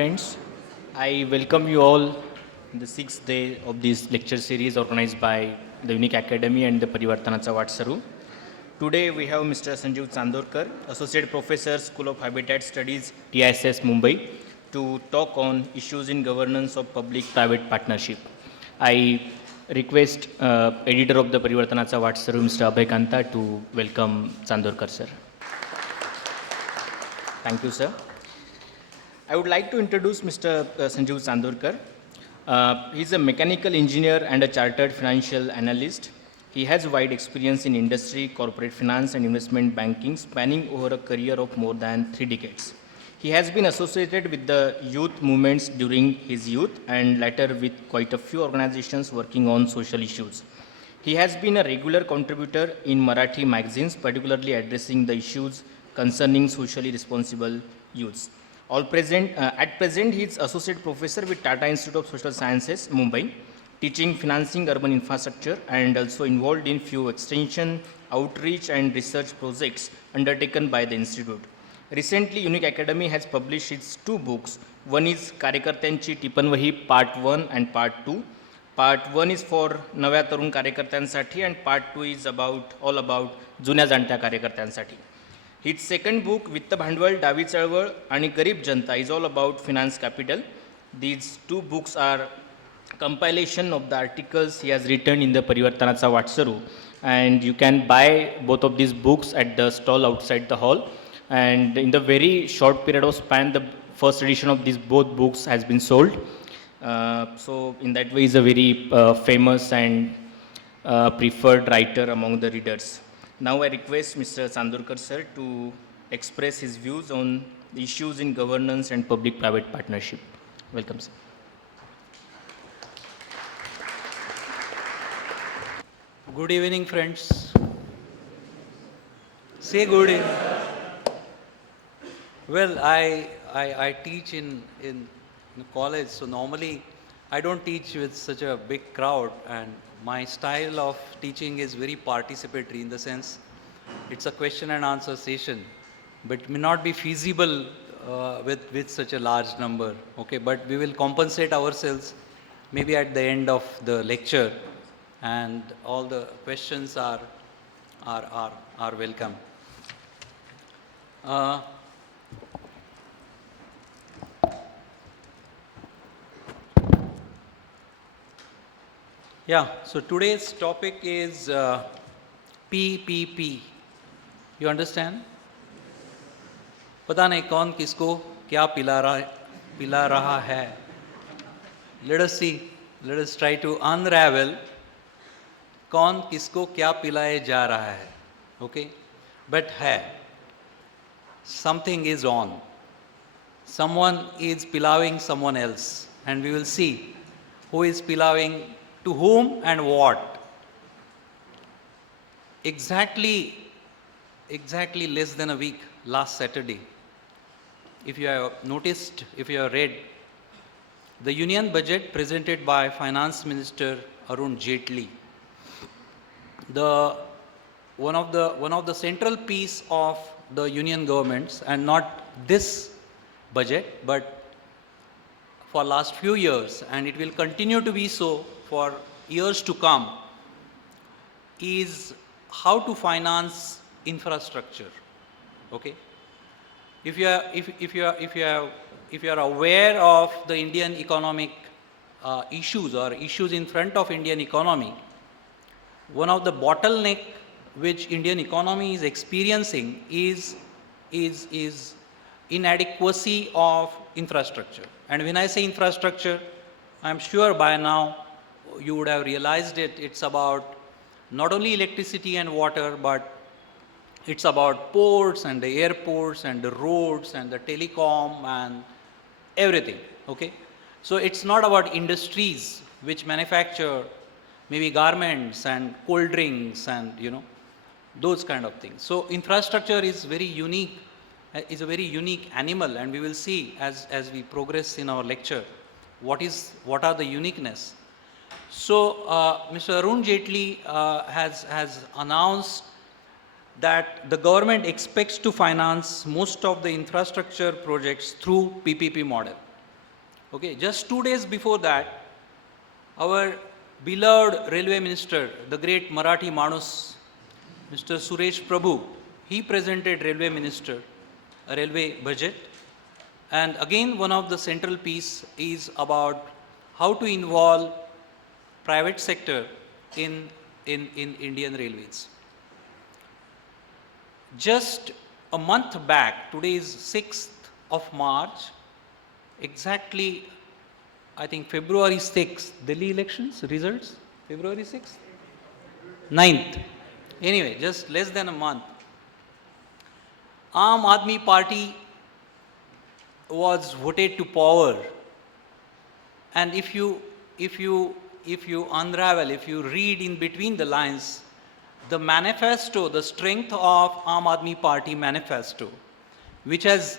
friends. I welcome you all in the sixth day of this lecture series organized by the Unique Academy and the Parivertanacha Vatsaru. Today we have Mr. Sanjeev Chandorkar, Associate Professor, School of Habitat Studies, TISS, Mumbai, to talk on issues in governance of public-private partnership. I request editor of the Parivertanacha Vatsaru, Mr. Abhay Kanta, to welcome Chandorkar, sir. Thank you, sir. I would like to introduce Mr. Sanjeev Chandorkar. He is a mechanical engineer and a chartered financial analyst. He has wide experience in industry, corporate finance, and investment banking, spanning over a career of more than 3 decades. He has been associated with the youth movements during his youth and later with quite a few organizations working on social issues. He has been a regular contributor in Marathi magazines, particularly addressing the issues concerning socially responsible youths. At present, he is associate professor with Tata Institute of Social Sciences, Mumbai, teaching financing urban infrastructure and also involved in few extension, outreach and research projects undertaken by the institute. Recently, Unique Academy has published its 2 books. One is Karyakartyanchi Tipanwahi Part 1 and Part 2. Part 1 is for Navya Tarun Karyakartyanसाठी and Part 2 is all about जुन्या जाणत्या कार्यकर्त्यांसाठी. His second book, वित्त भांडवल, डावी चळवळ आणि गरीब जनता, is all about finance capital. These 2 books are compilation of the articles he has written in the Parivertanacha Vatsaru, and you can buy both of these books at the stall outside the hall. And in the very short period of span, the first edition of these both books has been sold. So in that way, he is a very famous and preferred writer among the readers. Now I request Mr. Chandorkar sir to express his views on the issues in governance and public-private partnership. Welcome, sir. Good evening, friends. Say good evening. Well, I teach in college, so normally I don't teach with such a big crowd, and my style of teaching is very participatory in the sense it's a question and answer session, but may not be feasible with such a large number. Okay, but we will compensate ourselves maybe at the end of the lecture, and all the questions are welcome. Yeah, so today's topic is PPP. You understand? पता नहीं कौन किसको क्या पिला रहा है. Let us see. Let us try to unravel कौन किसको क्या पिलाए जा रहा है. Okay? But है. Something is on. Someone is pilawing someone else. And we will see who is pilawing to whom and what. Exactly less than a week, last Saturday, if you have noticed, if you have read, the union budget presented by Finance Minister Arun Jaitley, one of the central piece of the union governments, and not this budget, but for last few years, and it will continue to be so for years to come, is how to finance infrastructure. Okay, if you are aware of the Indian economic issues or issues in front of Indian economy, one of the bottleneck which Indian economy is experiencing is inadequacy of infrastructure. And when I say infrastructure, I am sure by now you would have realized it. It's about not only electricity and water, but it's about ports and the airports and the roads and the telecom and everything. Okay, so it's not about industries which manufacture maybe garments and cold drinks and those kind of things. So infrastructure is very unique, is a very unique animal, and we will see as we progress in our lecture what are the uniqueness. So Mr. Arun Jaitley has announced that the government expects to finance most of the infrastructure projects through PPP model. Okay, just 2 days before that, our beloved railway minister, the great Marathi Manus, Mr. Suresh Prabhu, he presented railway minister a railway budget. And again, one of the central piece is about how to involve private sector in Indian railways. Just a month back, today is 6th of March, exactly, I think February 6th, Delhi elections results, February 6th? 9th. Anyway, just less than a month. Aam Aadmi Party was voted to power. And if you unravel, if you read in between the lines, the manifesto, the strength of Aam Aadmi Party manifesto, which has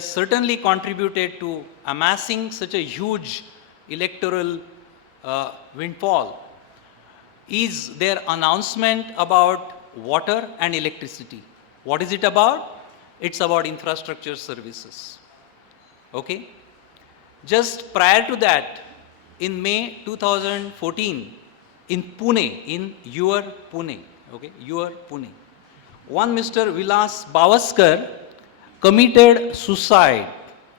certainly contributed to amassing such a huge electoral windfall, is their announcement about water and electricity. What is it about? It's about infrastructure services. Okay? Just prior to that, in May 2014, in Pune, in your Pune, okay, your Pune, one Mr. Vilas Bavaskar committed suicide.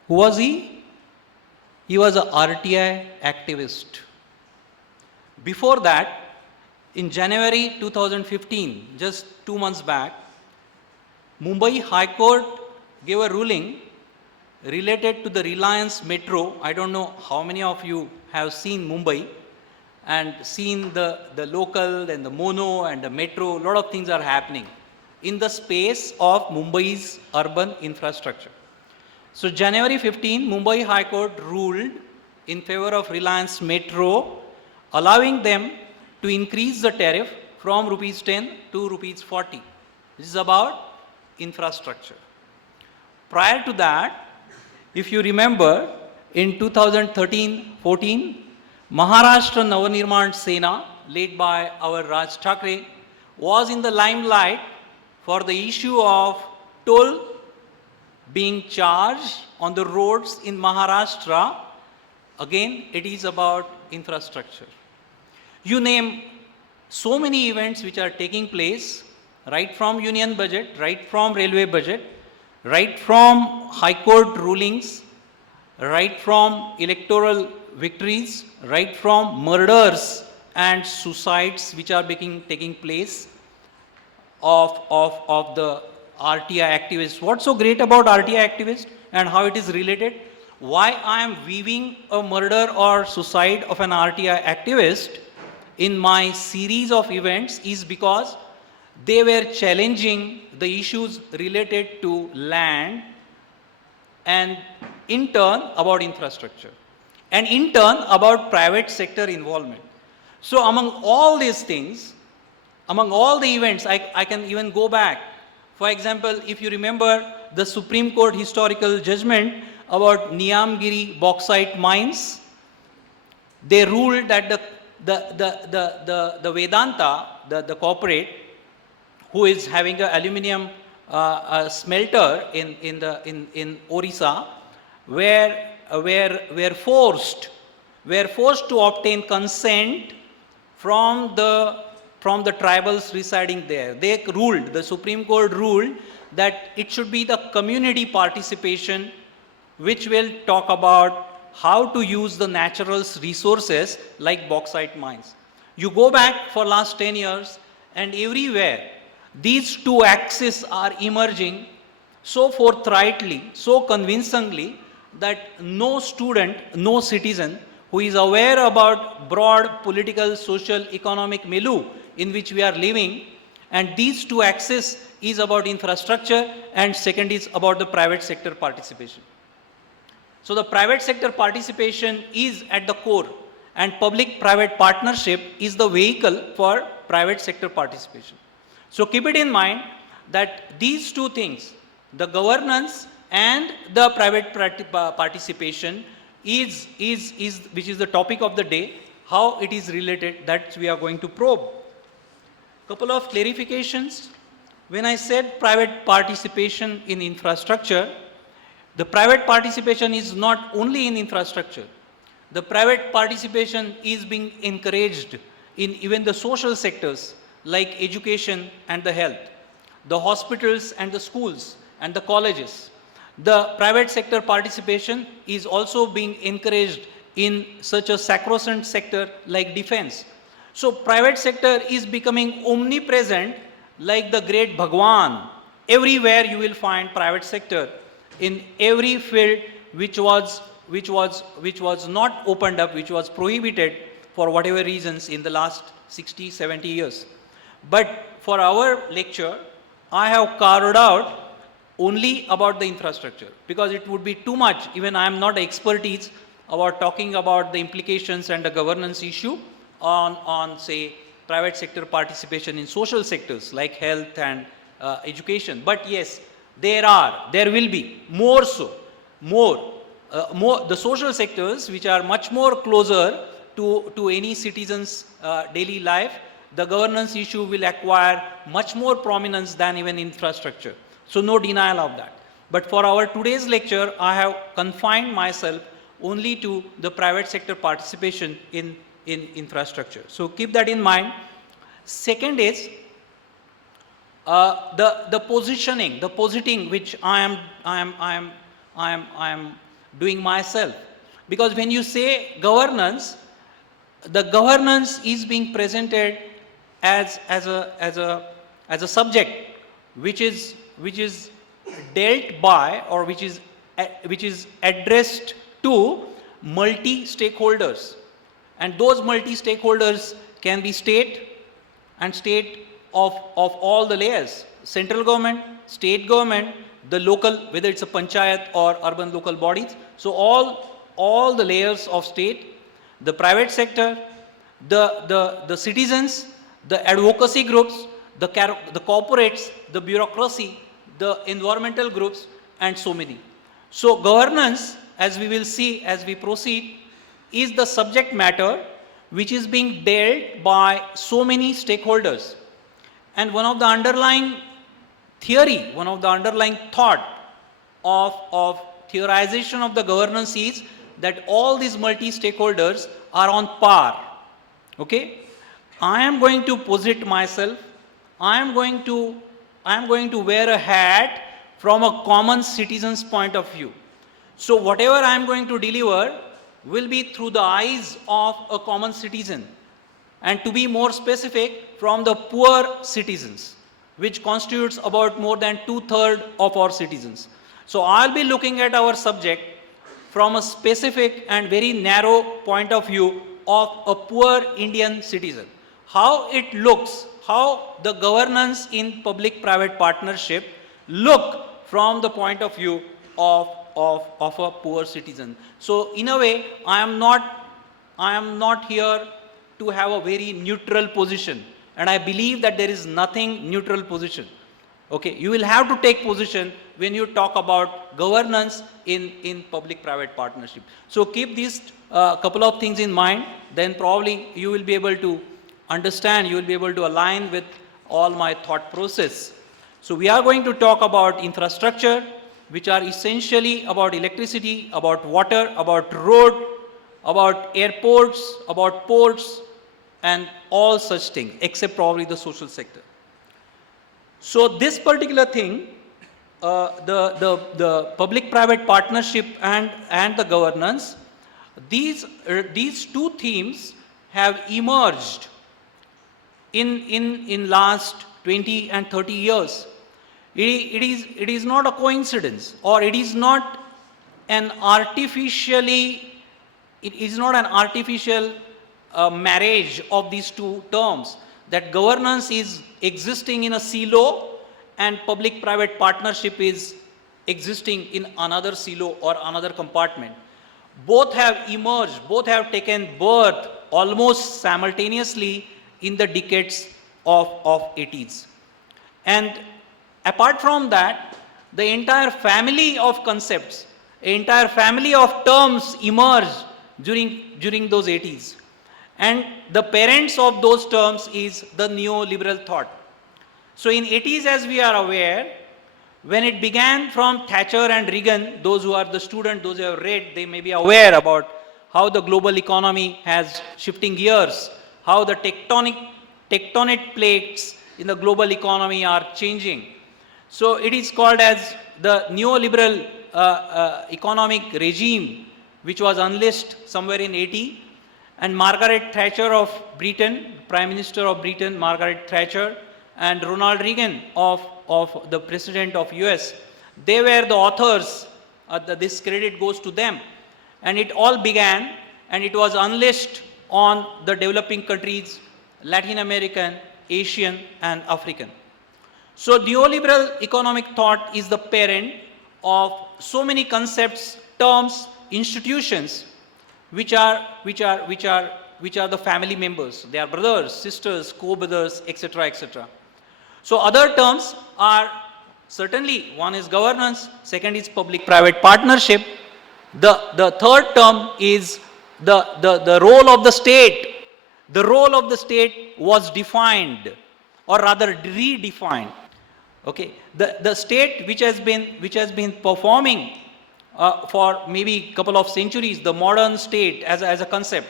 Who was he? He was a RTI activist. Before that, in January 2015, just 2 months back, Mumbai High Court gave a ruling related to the Reliance Metro. I don't know how many of you have seen Mumbai and seen the local and the mono and the metro. A lot of things are happening in the space of Mumbai's urban infrastructure. So January 15, Mumbai High Court ruled in favor of Reliance Metro, allowing them to increase the tariff from rupees 10 to rupees 40. This is about infrastructure. Prior to that, if you remember, in 2013-14, Maharashtra Navanirman Sena, led by our Raj Thackeray, was in the limelight for the issue of toll being charged on the roads in Maharashtra. Again, it is about infrastructure. You name so many events which are taking place, right from union budget, right from railway budget, right from high court rulings, right from electoral victories, right from murders and suicides which are taking place of the RTI activists. What's so great about RTI activists and how it is related? Why I am weaving a murder or suicide of an RTI activist in my series of events is because they were challenging the issues related to land and in turn about infrastructure and in turn about private sector involvement. So among all these things, among all the events, I can even go back. For example, if you remember the Supreme Court historical judgment about Niyamgiri bauxite mines, they ruled that the Vedanta, the corporate, who is having an aluminum smelter in Orissa, were forced to obtain consent from the tribals residing there. They ruled, the Supreme Court ruled that it should be the community participation which will talk about how to use the natural resources like bauxite mines. You go back for last 10 years and everywhere these two axes are emerging so forthrightly, so convincingly that no student, no citizen who is aware about broad political, social, economic milieu in which we are living, and these two axes is about infrastructure and second is about the private sector participation. So the private sector participation is at the core and public-private partnership is the vehicle for private sector participation. So keep it in mind that these two things, the governance and the private participation is which is the topic of the day, how it is related, that we are going to probe. Couple of clarifications. When I said private participation in infrastructure, The private participation is not only in infrastructure. The private participation is being encouraged in even the social sectors like education and the health, the hospitals and the schools and the colleges. The private sector participation is also being encouraged in such a sacrosanct sector like defense. So private sector is becoming omnipresent like the great Bhagwan. Everywhere you will find private sector in every field which was not opened up, which was prohibited for whatever reasons in the last 60, 70 years. But for our lecture, I have carved out only about the infrastructure because it would be too much. Even I am not expertise about talking about the implications and the governance issue on say, private sector participation in social sectors like health and education. But yes, there will be more so, more the social sectors which are much more closer to any citizen's daily life, the governance issue will acquire much more prominence than even infrastructure. So no denial of that. But for our today's lecture, I have confined myself only to the private sector participation in infrastructure. So keep that in mind. Second is the positioning, the positing which I am doing myself. Because when you say governance, the governance is being presented as a subject which is dealt by or which is addressed to multi-stakeholders, and those multi-stakeholders can be state and state of all the layers, central government, state government, the local, whether it's a panchayat or urban local bodies. So all the layers of state, the private sector, the citizens, the advocacy groups, the corporates, the bureaucracy, the environmental groups, and so many. So governance, as we will see as we proceed, is the subject matter which is being dealt by so many stakeholders. And one of the underlying theory, one of the underlying thought of theorization of the governance is that all these multi-stakeholders are on par. Okay? I am going to posit myself, I am going to wear a hat from a common citizen's point of view. So whatever I am going to deliver will be through the eyes of a common citizen, and to be more specific, from the poor citizens, which constitutes about more than 2/3 of our citizens. So I'll be looking at our subject from a specific and very narrow point of view of a poor Indian citizen. How it looks, how the governance in public-private partnership look from the point of view of a poor citizen. So in a way, I am not here to have a very neutral position, and I believe that there is nothing neutral position. Okay, you will have to take position when you talk about governance in public-private partnership. So keep these couple of things in mind, then probably you will be able to understand, you will be able to align with all my thought process. So we are going to talk about infrastructure, which are essentially about electricity, about water, about road, about airports, about ports, and all such things, except probably the social sector. So this particular thing, the public-private partnership and the governance, these two themes have emerged in last 20 and 30 years. It is not a coincidence, or it is not an artificial marriage of these two terms, that governance is existing in a silo and public-private partnership is existing in another silo or another compartment. Both have emerged, both have taken birth almost simultaneously in the decades of 80s. And apart from that, the entire family of concepts, entire family of terms emerged during those 80s. And the parents of those terms is the neoliberal thought. So in 80s, as we are aware, When it began from Thatcher and Reagan, those who are the student, those who have read, they may be aware about how the global economy has shifting gears, how the tectonic plates in the global economy are changing. So it is called as the neoliberal economic regime, which was unleashed somewhere in 80. And Margaret Thatcher of Britain, Prime Minister of Britain, Margaret Thatcher, and Ronald Reagan of the President of US, they were the authors, this credit goes to them. And it all began, and it was unleashed on the developing countries, Latin American, Asian, and African. So neoliberal economic thought is the parent of so many concepts, terms, institutions, which are the family members. They are brothers, sisters, co-brothers, etc., etc. So other terms are certainly, one is governance, second is public-private partnership. The third term is the role of the state. The role of the state was defined, or rather redefined. Okay, the state which has been performing for maybe a couple of centuries, the modern state as a concept,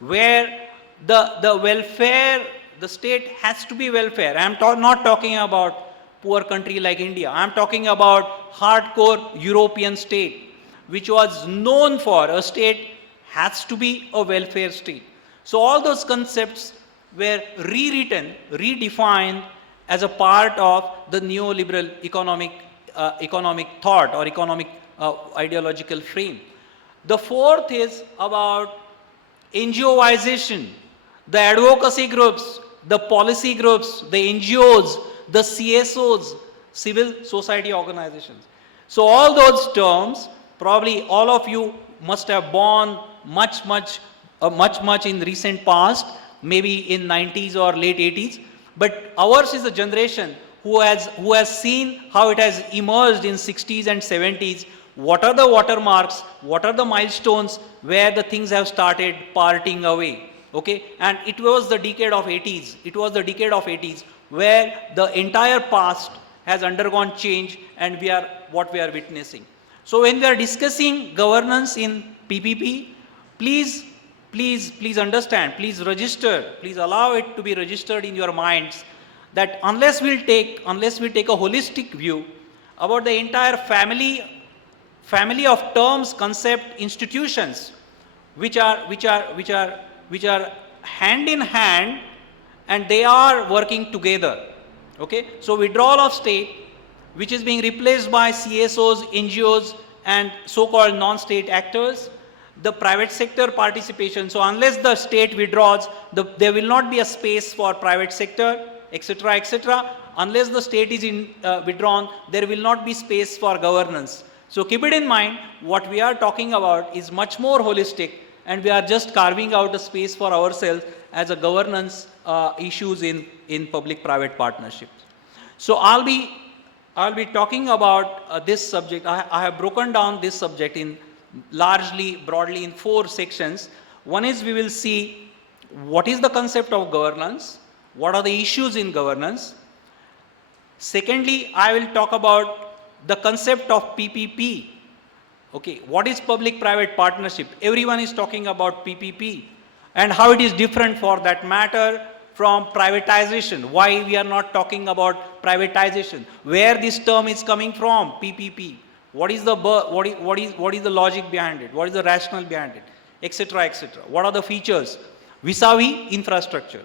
where the welfare, the state has to be welfare. I am not talking about poor country like India. I am talking about hardcore European state, which was known for a state has to be a welfare state. So all those concepts were rewritten, redefined as a part of the neoliberal economic thought or economic ideological frame. The fourth is about NGOization, the advocacy groups, the policy groups, the NGOs, the CSOs, civil society organizations. So all those terms, probably all of you must have born much in recent past, maybe in 90s or late 80s. But ours is a generation who has seen how it has emerged in 60s and 70s. What are the watermarks? What are the milestones where the things have started parting away? Okay, and it was the decade of 80s. It was the decade of 80s where the entire past has undergone change, and what we are witnessing. So when we are discussing governance in PPP, please understand, please register, please allow it to be registered in your minds that unless we take a holistic view about the entire family of terms, concept, institutions, which are hand in hand, and they are working together. Okay, so withdrawal of state, which is being replaced by CSOs, NGOs, and so-called non-state actors, the private sector participation. So unless the state withdraws, there will not be a space for private sector, etc., etc. Unless the state is withdrawn, there will not be space for governance. So keep it in mind, what we are talking about is much more holistic, and we are just carving out a space for ourselves as a governance issues in public-private partnerships. So I'll be talking about this subject. I have broken down this subject in broadly in 4 sections. One is we will see what is the concept of governance, what are the issues in governance. Secondly, I will talk about the concept of PPP. Okay, what is public-private partnership? Everyone is talking about PPP and how it is different for that matter from privatization. Why we are not talking about privatization? Where this term is coming from, PPP? What is the logic behind it? What is the rationale behind it? Etc., etc. What are the features vis-a-vis infrastructure?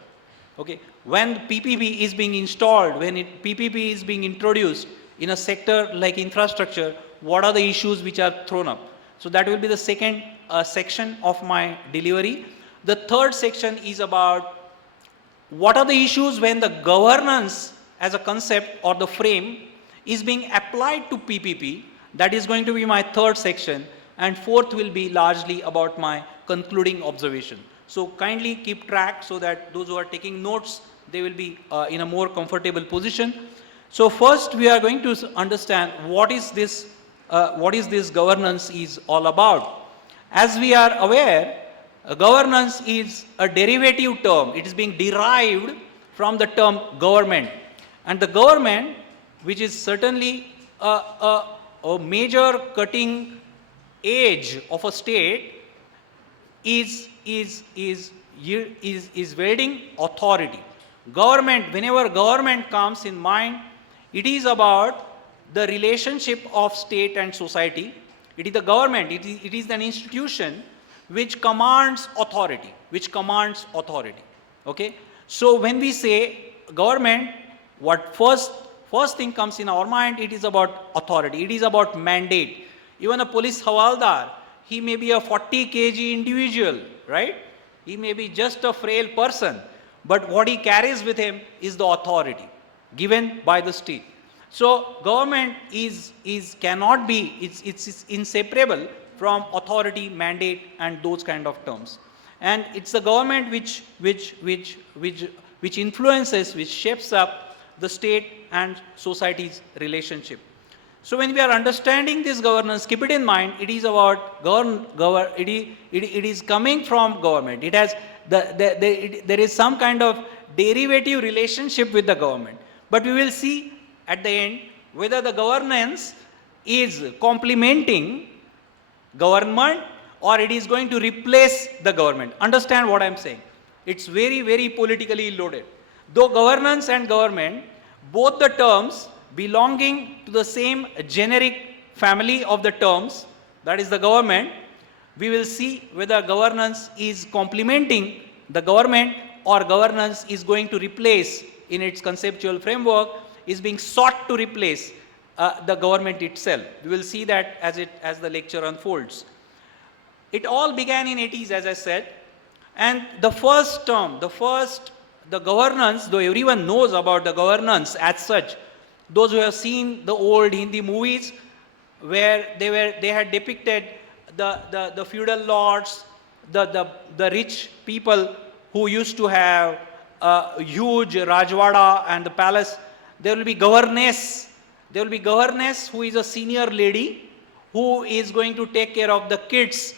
Okay, when PPP is being installed, when PPP is being introduced in a sector like infrastructure, what are the issues which are thrown up? So that will be the second section of my delivery. The third section is about what are the issues when the governance as a concept or the frame is being applied to PPP. That is going to be my third section, and fourth will be largely about my concluding observation. So kindly keep track so that those who are taking notes, they will be in a more comfortable position. So first we are going to understand what is this governance is all about. As we are aware, governance is a derivative term. It is being derived from the term government. And the government, which is certainly a major cutting edge of a state is wielding authority. Government, whenever government comes in mind, it is about the relationship of state and society. It is the government, it is an institution which commands authority, Okay? So when we say government, what first thing comes in our mind, it is about authority, it is about mandate. Even a police hawaldar, he may be a 40 kg individual, right? He may be just a frail person, but what he carries with him is the authority given by the state. So government cannot be, it's inseparable from authority, mandate, and those kind of terms. And it's the government which influences, which shapes up the state and society's relationship. So when we are understanding this governance, keep it in mind, it is about it is coming from government. It has there is some kind of derivative relationship with the government. But we will see at the end whether the governance is complementing government or it is going to replace the government. Understand what I am saying. It's very, very politically loaded. Though governance and government, both the terms belonging to the same generic family of the terms, that is the government, we will see whether governance is complementing the government or governance is going to replace, in its conceptual framework, is being sought to replace the government itself. We will see that as the lecture unfolds. It all began in 80s, as I said, and the first term, the governance, though everyone knows about the governance as such, those who have seen the old Hindi movies where they had depicted the feudal lords, the rich people who used to have a huge Rajwada and the palace, there will be governess. There will be governess who is a senior lady who is going to take care of the kids,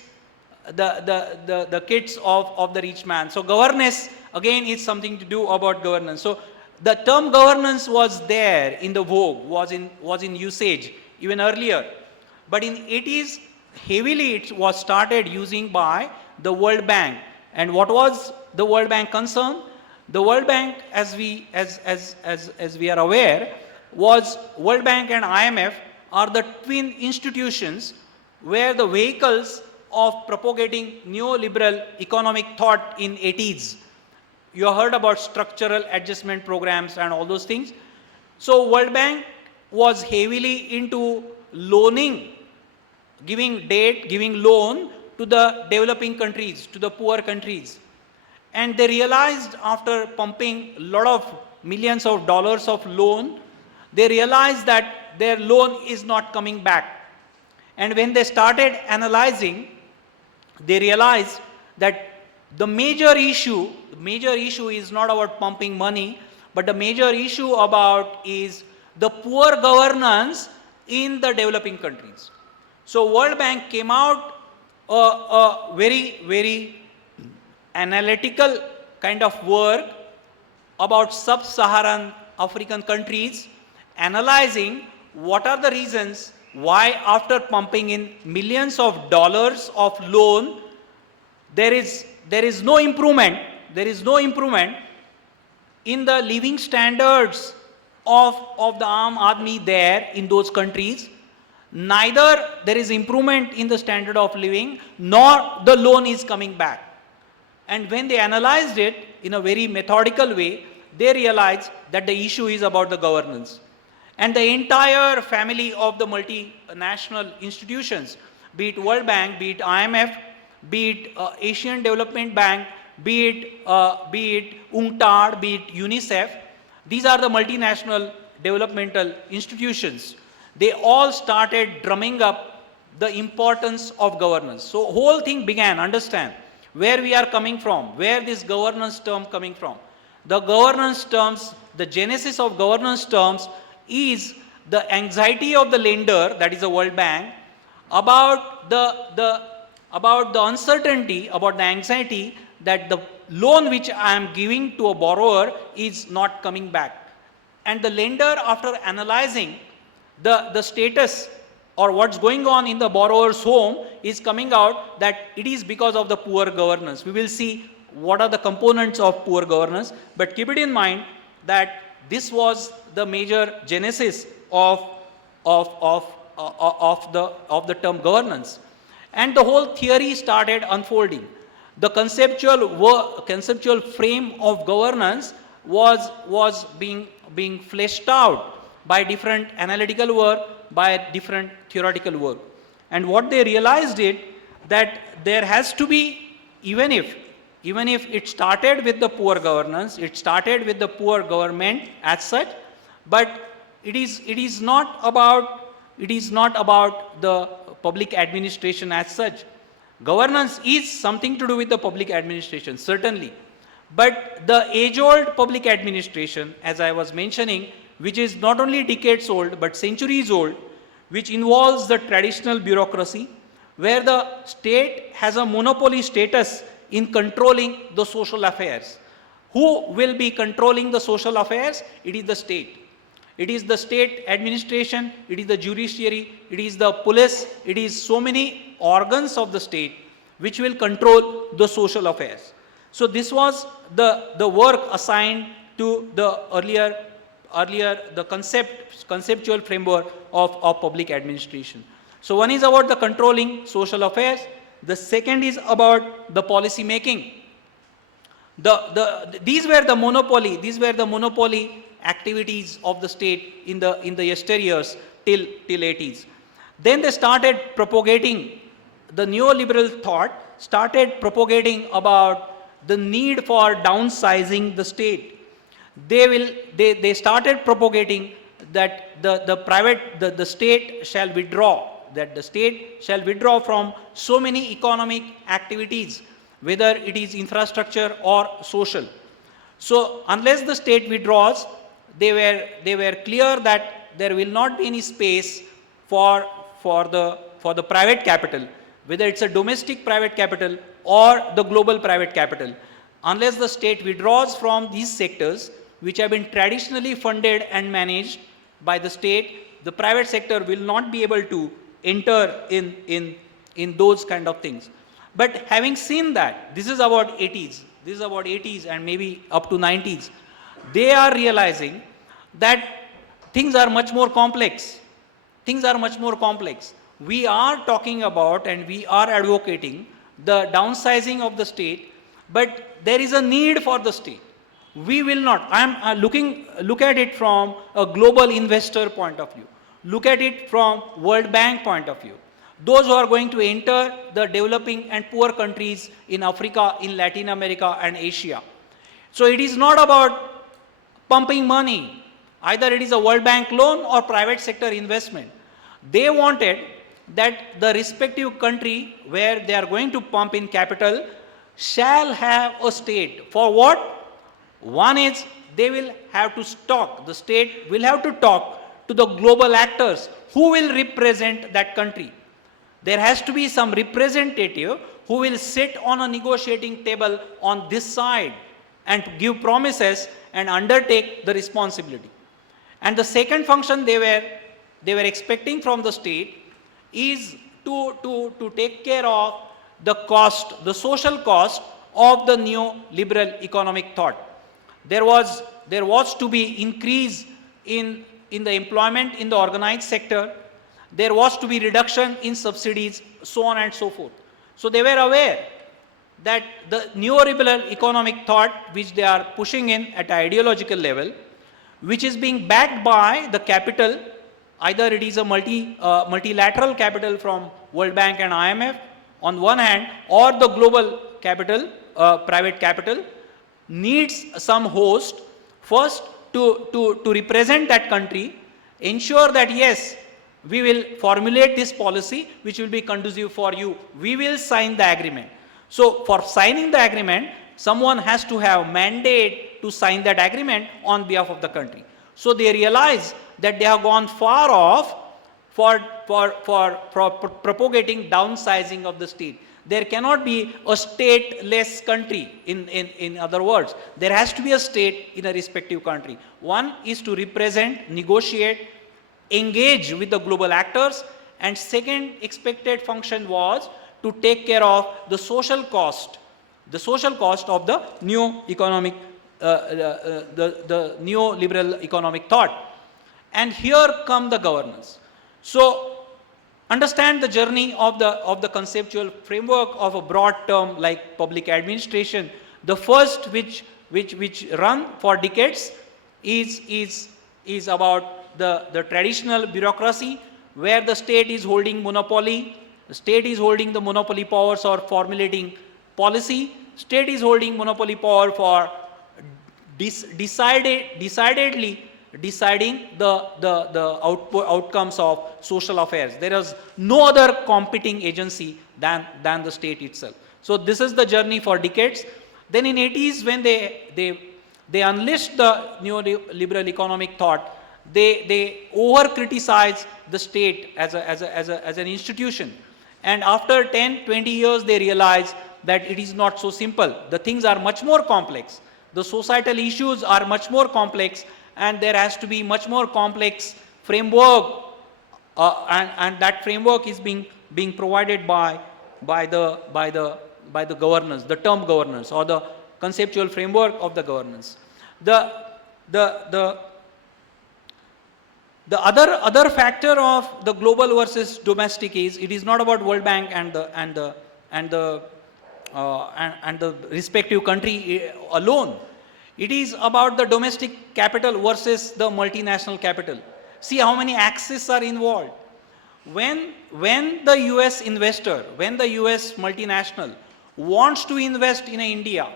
the kids of the rich man. So governess again is something to do about governance. So the term governance was there in the vogue, was in usage even earlier. But in 80s, heavily it was started using by the World Bank. And what was the World Bank concern? The World Bank, as we are aware, was World Bank and IMF are the twin institutions where the vehicles of propagating neoliberal economic thought in 80s. You have heard about structural adjustment programs and all those things. So World Bank was heavily into loaning, giving debt, giving loan to the developing countries, to the poor countries. And they realized after pumping a lot of millions of dollars of loan, they realized that their loan is not coming back. And when they started analyzing, they realized that the major issue is not about pumping money, but the major issue is the poor governance in the developing countries. So World Bank came out a very, very analytical kind of work about sub-Saharan African countries, analyzing what are the reasons why after pumping in millions of dollars of loan, there is no improvement in the living standards of the Aam Aadmi there in those countries. Neither there is improvement in the standard of living, nor the loan is coming back. And when they analyzed it in a very methodical way, they realized that the issue is about the governance. And the entire family of the multinational institutions, be it World Bank, be it IMF, be it Asian Development Bank, be it UNCTAD, be it UNICEF, these are the multinational developmental institutions. They all started drumming up the importance of governance. So whole thing began, understand where we are coming from, where this governance term coming from. The governance terms, the genesis of governance terms is the anxiety of the lender, that is the World Bank, about the uncertainty, about the anxiety that the loan which I am giving to a borrower is not coming back. And the lender, after analyzing the status or what's going on in the borrower's home is coming out that it is because of the poor governance. We will see what are the components of poor governance, but keep it in mind that this was the major genesis of the term governance. And the whole theory started unfolding. The conceptual frame of governance was being fleshed out by different analytical work, by different theoretical work. And what they realized it, that there has to be, even if it started with the poor governance, it started with the poor government as such, but it is not about the public administration as such. Governance is something to do with the public administration, certainly. But the age-old public administration, as I was mentioning, which is not only decades old, but centuries old, which involves the traditional bureaucracy, where the state has a monopoly status in controlling the social affairs. Who will be controlling the social affairs? It is the state. It is the state administration, it is the judiciary, it is the police, it is so many organs of the state which will control the social affairs. So this was the work assigned to the earlier the conceptual framework of public administration. So one is about the controlling social affairs, the second is about the policy making. These were the monopoly activities of the state in the yesteryears till 80s. Then they started propagating, the neoliberal thought started propagating about the need for downsizing the state. They started propagating that the state shall withdraw, from so many economic activities, whether it is infrastructure or social. So unless the state withdraws, they were clear that there will not be any space for the private capital, whether it's a domestic private capital or the global private capital. Unless the state withdraws from these sectors, which have been traditionally funded and managed by the state, the private sector will not be able to enter in those kind of things. But having seen that, this is about 80s and maybe up to 90s, they are realizing that things are much more complex. We are talking about and we are advocating the downsizing of the state, but there is a need for the state. We will not, look at it from a global investor point of view. Look at it from World Bank point of view. Those who are going to enter the developing and poor countries in Africa, in Latin America and Asia. So it is not about pumping money. Either it is a World Bank loan or private sector investment. They wanted that the respective country where they are going to pump in capital shall have a state. For what? One is they will have to talk, the state will have to talk to the global actors who will represent that country. There has to be some representative who will sit on a negotiating table on this side and give promises and undertake the responsibility. And the second function they were expecting from the state is to take care of the cost, the social cost of the neoliberal economic thought. There was to be increase in the employment in the organized sector. There was to be reduction in subsidies, so on and so forth. So they were aware that the neoliberal economic thought which they are pushing in at an ideological level, which is being backed by the capital, either it is a multilateral capital from World Bank and IMF on one hand, or the global capital, private capital, needs some host first to represent that country, ensure that yes, we will formulate this policy which will be conducive for you. We will sign the agreement. So for signing the agreement, someone has to have mandate to sign that agreement on behalf of the country. So they realize that they have gone far off for propagating downsizing of the state. There cannot be a stateless country. In other words, there has to be a state in a respective country. One is to represent, negotiate, engage with the global actors, and second expected function was to take care of the social cost of the new economic, the neoliberal economic thought. And here come the governance. So understand the journey of the conceptual framework of a broad term like public administration. The first which run for decades is about the traditional bureaucracy, where the state is holding monopoly, the state is holding the monopoly powers for formulating policy, state is holding monopoly power for decidedly deciding the outcomes of social affairs. There is no other competing agency than the state itself. So this is the journey for decades. Then in 80s, when they unleashed the neoliberal economic thought, they over criticized the state as an institution. And after 10-20 years, they realized that it is not so simple. The things are much more complex. The societal issues are much more complex, and there has to be much more complex framework, and that framework is being provided by the governance, the term governance, or the conceptual framework of the governance. The other factor of the global versus domestic is, it is not about World Bank and the respective country alone. It is about the domestic capital versus the multinational capital. See how many axes are involved. When the US investor, when the US multinational wants to invest in India,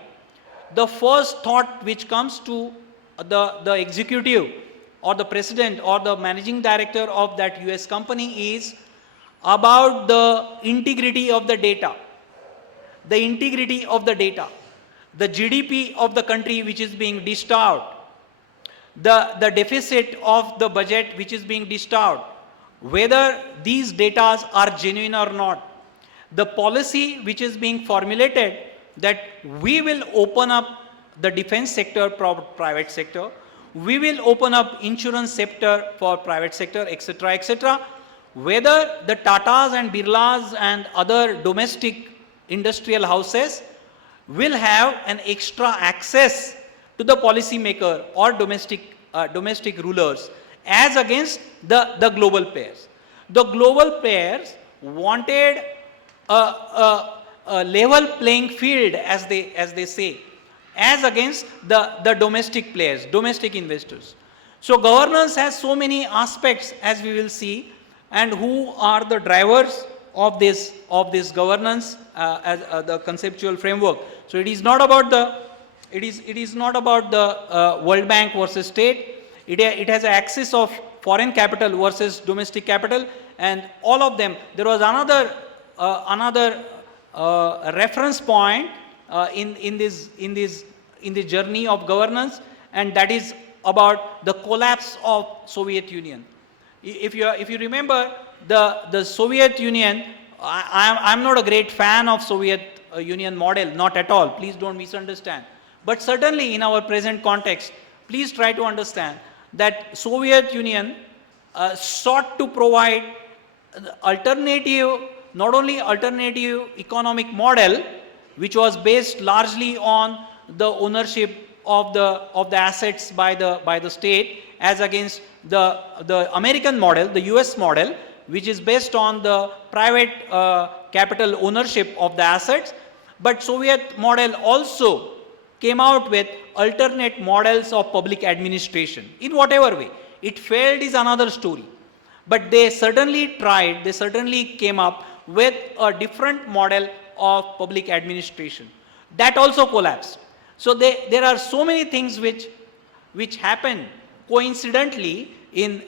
the first thought which comes to the executive or the president or the managing director of that US company is about the integrity of the data. The integrity of the data, the GDP of the country which is being dished out, the deficit of the budget which is being dished out, whether these data are genuine or not, the policy which is being formulated that we will open up the defense sector, private sector, we will open up insurance sector for private sector, etc., etc., whether the Tatas and Birlas and other domestic industrial houses will have an extra access to the policy maker or domestic rulers as against the global players. The global players wanted a level playing field, as they say, as against the domestic players, domestic investors. So governance has so many aspects, as we will see, and who are the drivers of this governance as the conceptual framework. So it is not about the World Bank versus state. It has an axis of foreign capital versus domestic capital, and all of them. There was another reference point in the journey of governance, and that is about the collapse of Soviet Union. If you remember, the Soviet Union, I'm not a great fan of Soviet Union model, not at all, please don't misunderstand. But certainly in our present context, please try to understand that Soviet Union sought to provide alternative, not only alternative economic model, which was based largely on the ownership of the assets by the state, as against the American model, the US model, which is based on the private capital ownership of the assets. But Soviet model also came out with alternate models of public administration in whatever way. It failed is another story. But they certainly tried, they certainly came up with a different model of public administration. That also collapsed. So there are so many things which happened coincidentally in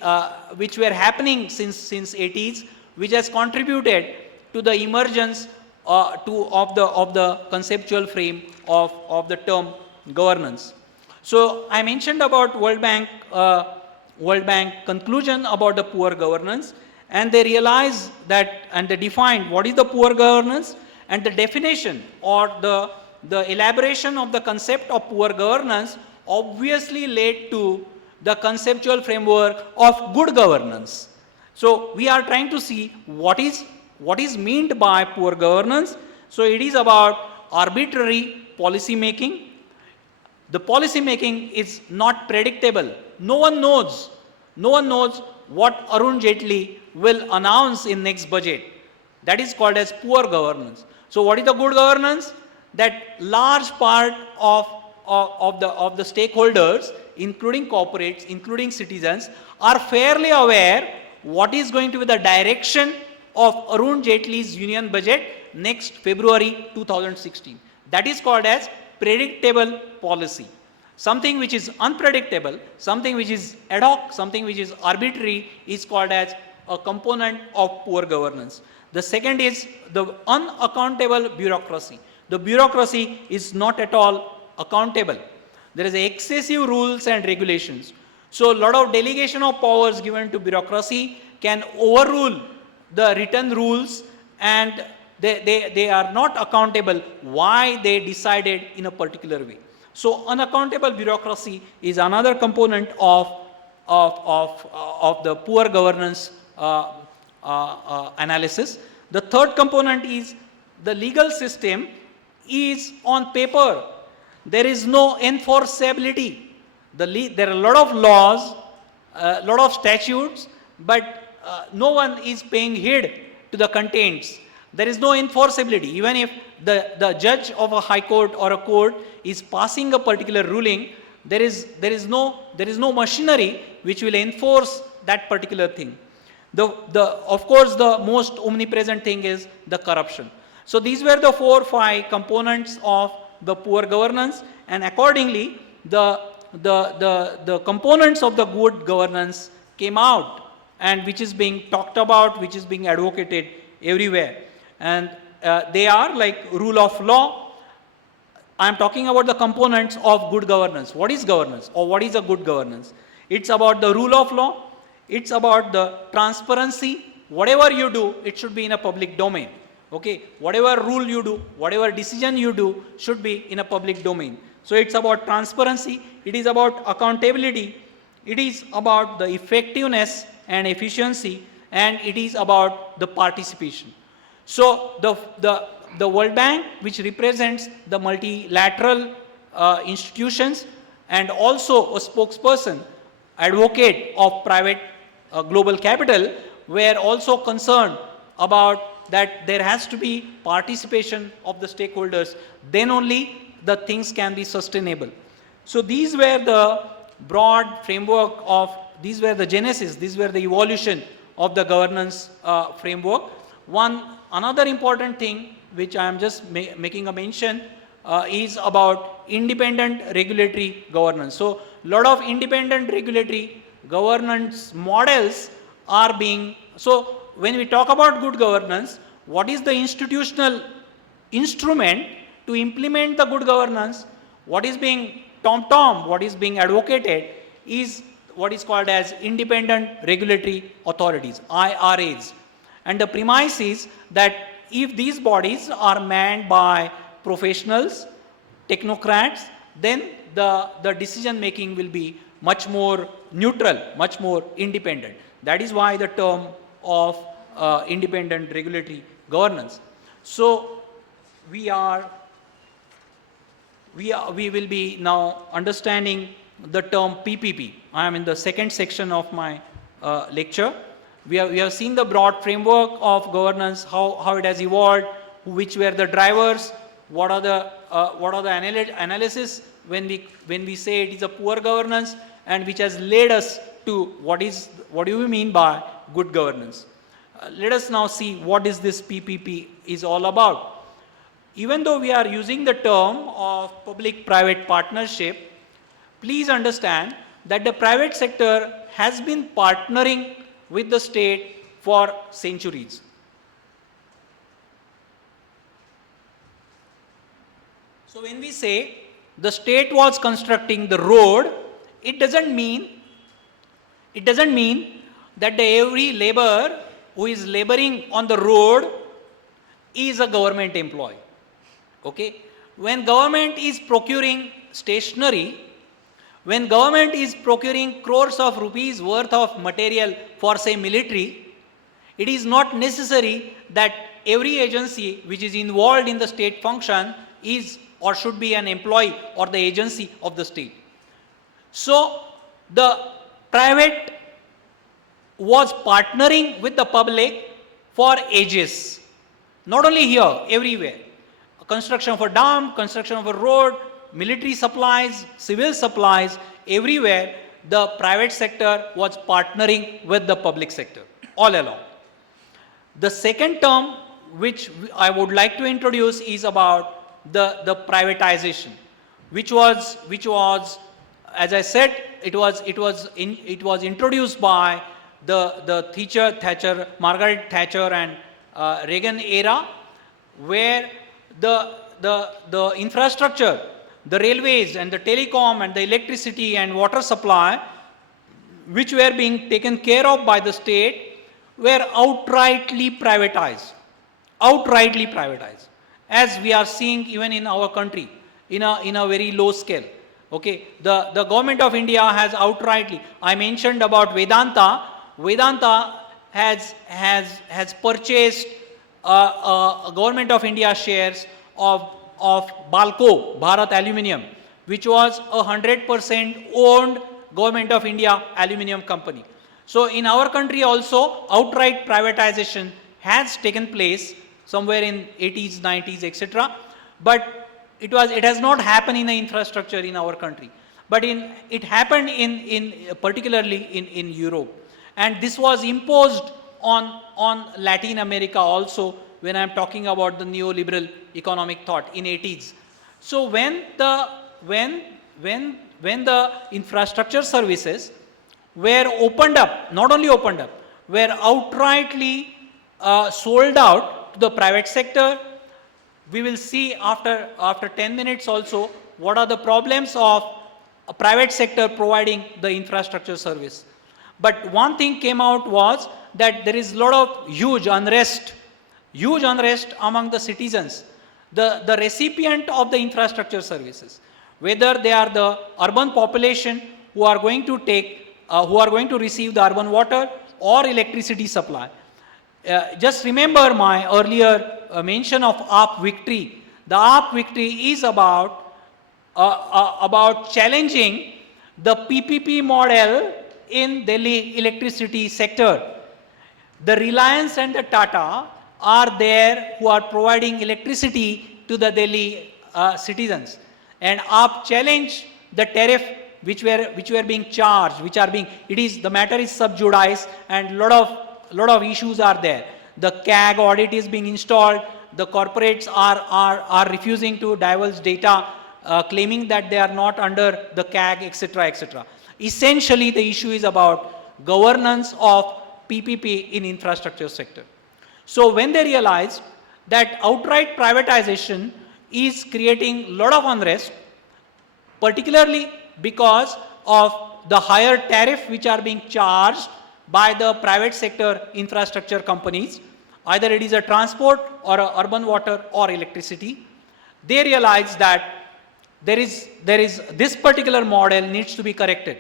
which were happening since 80s, which has contributed to the emergence of the conceptual frame of the term governance. So I mentioned about World Bank conclusion about the poor governance, and they realized that, and they defined what is the poor governance, and the definition or the elaboration of the concept of poor governance obviously led to the conceptual framework of good governance. So we are trying to see what is meant by poor governance. So it is about arbitrary policy making. The policy making is not predictable. No one knows what Arun Jaitley will announce in next budget. That is called as poor governance. So what is the good governance? That large part of the stakeholders, including corporates, including citizens, are fairly aware what is going to be the direction of Arun Jaitley's union budget next February 2016. That is called as predictable policy. Something which is unpredictable, something which is ad hoc, something which is arbitrary is called as a component of poor governance. The second is the unaccountable bureaucracy. The bureaucracy is not at all accountable. There is excessive rules and regulations. So a lot of delegation of powers given to bureaucracy can overrule the written rules, and they are not accountable why they decided in a particular way. So unaccountable bureaucracy is another component of the poor governance analysis. The third component is the legal system is on paper. There is no enforceability. There are a lot of laws, a lot of statutes, but no one is paying heed to the contents. There is no enforceability. Even if the judge of a high court or a court is passing a particular ruling, there is no machinery which will enforce that particular thing. Of course, the most omnipresent thing is the corruption. So these were the 4 or 5 components of the poor governance, and accordingly, the components of the good governance came out, and which is being talked about, which is being advocated everywhere. And they are like rule of law. I am talking about the components of good governance. What is governance, or what is a good governance? It's about the rule of law. It's about the transparency. Whatever you do, it should be in a public domain. Okay, whatever rule you do, whatever decision you do should be in a public domain. So it's about transparency, it is about accountability, it is about the effectiveness and efficiency, and it is about the participation. So the World Bank, which represents the multilateral institutions and also a spokesperson, advocate of private global capital, were also concerned about that there has to be participation of the stakeholders, then only the things can be sustainable. So these were the broad framework of, these were the genesis, these were the evolution of the governance framework. Another important thing which I am just making a mention is about independent regulatory governance. So lot of independent regulatory governance models are being, so when we talk about good governance, what is the institutional instrument to implement the good governance? What is being what is being advocated is what is called as independent regulatory authorities, IRAs. And the premise is that if these bodies are manned by professionals, technocrats, then the decision making will be much more neutral, much more independent. That is why the term of independent regulatory governance. So we will be now understanding the term PPP. I am in the second section of my lecture. We have seen the broad framework of governance, how it has evolved, which were the drivers, what are the analysis when we say it is a poor governance, and which has led us to what do we mean by good governance. Let us now see what is this PPP is all about. Even though we are using the term of public-private partnership, please understand that the private sector has been partnering with the state for centuries. So when we say the state was constructing the road, it doesn't mean that every laborer who is laboring on the road is a government employee. Okay? When government is procuring stationery, When government is procuring crores of rupees worth of material for say military, it is not necessary that every agency which is involved in the state function is or should be an employee or the agency of the state. So the private was partnering with the public for ages. Not only here, everywhere. Construction of a dam, construction of a road, military supplies, civil supplies, everywhere the private sector was partnering with the public sector all along. The second term which I would like to introduce is about the privatization, which was as I said, it was introduced by the Margaret Thatcher and Reagan era, where the infrastructure, the railways and the telecom and the electricity and water supply, which were being taken care of by the state, were outrightly privatized. Outrightly privatized. As we are seeing even in our country, in a very low scale. Okay, the government of India has outrightly, I mentioned about Vedanta. Vedanta has purchased government of India shares of Balco, Bharat Aluminium, which was 100% owned government of India aluminium company. So in our country also, outright privatization has taken place somewhere in 80s, 90s, etc. But it has not happened in the infrastructure in our country. But it happened particularly in Europe. And this was imposed on Latin America also, when I am talking about the neoliberal economic thought in 80s. So when the infrastructure services were opened up, not only opened up, were outrightly sold out to the private sector, we will see after 10 minutes also what are the problems of a private sector providing the infrastructure service. But one thing came out was that there is a lot of huge unrest among the citizens, the recipient of the infrastructure services, whether they are the urban population who are going to receive the urban water or electricity supply. Just remember my earlier mention of AAP victory. The AAP victory is about challenging the PPP model in Delhi electricity sector. The Reliance and the Tata are there who are providing electricity to the Delhi citizens, and AAP challenge the tariff which were being charged, the matter is sub judice, and lot of issues are there. The CAG audit is being installed. The corporates are refusing to divulge data, claiming that they are not under the CAG, etc., etc. Essentially, the issue is about governance of PPP in infrastructure sector. So when they realized that outright privatization is creating a lot of unrest, particularly because of the higher tariff which are being charged by the private sector infrastructure companies, either it is a transport or a urban water or electricity, they realized that there is this particular model needs to be corrected.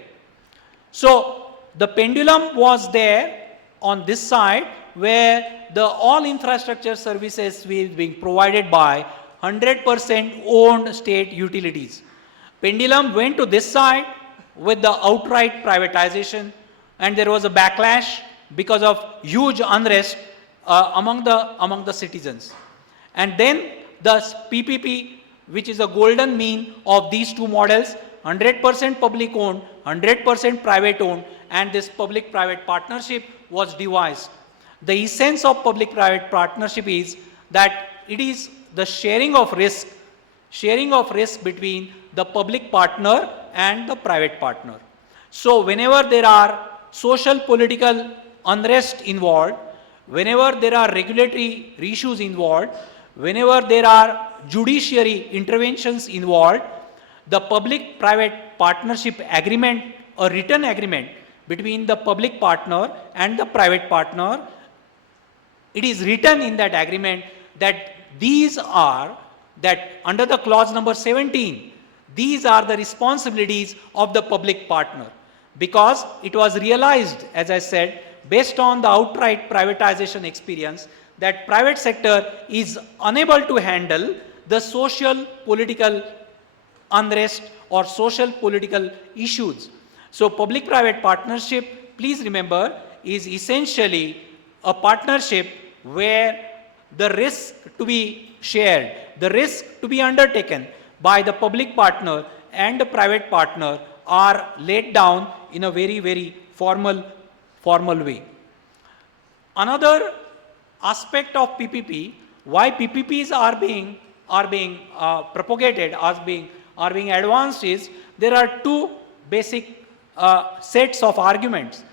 So the pendulum was there on this side, where all infrastructure services were being provided by 100% owned state utilities. Pendulum went to this side with the outright privatization, and there was a backlash because of huge unrest among the citizens. And then the PPP, which is a golden mean of these two models, 100% public owned, 100% private owned, and this public-private partnership was devised. The essence of public-private partnership is that it is the sharing of risk between the public partner and the private partner. So whenever there are social political unrest involved, whenever there are regulatory issues involved, whenever there are judiciary interventions involved, the public-private partnership agreement, a written agreement between the public partner and the private partner, it is written in that agreement that under the clause number 17, these are the responsibilities of the public partner, because it was realized, as I said, based on the outright privatization experience, that private sector is unable to handle the social political unrest or social political issues. So public-private partnership, please remember, is essentially a partnership where the risk to be shared, the risk to be undertaken by the public partner and the private partner are laid down in a very, very formal way. Another aspect of PPP, why PPPs are being propagated, are being advanced, is there are two basic sets of arguments.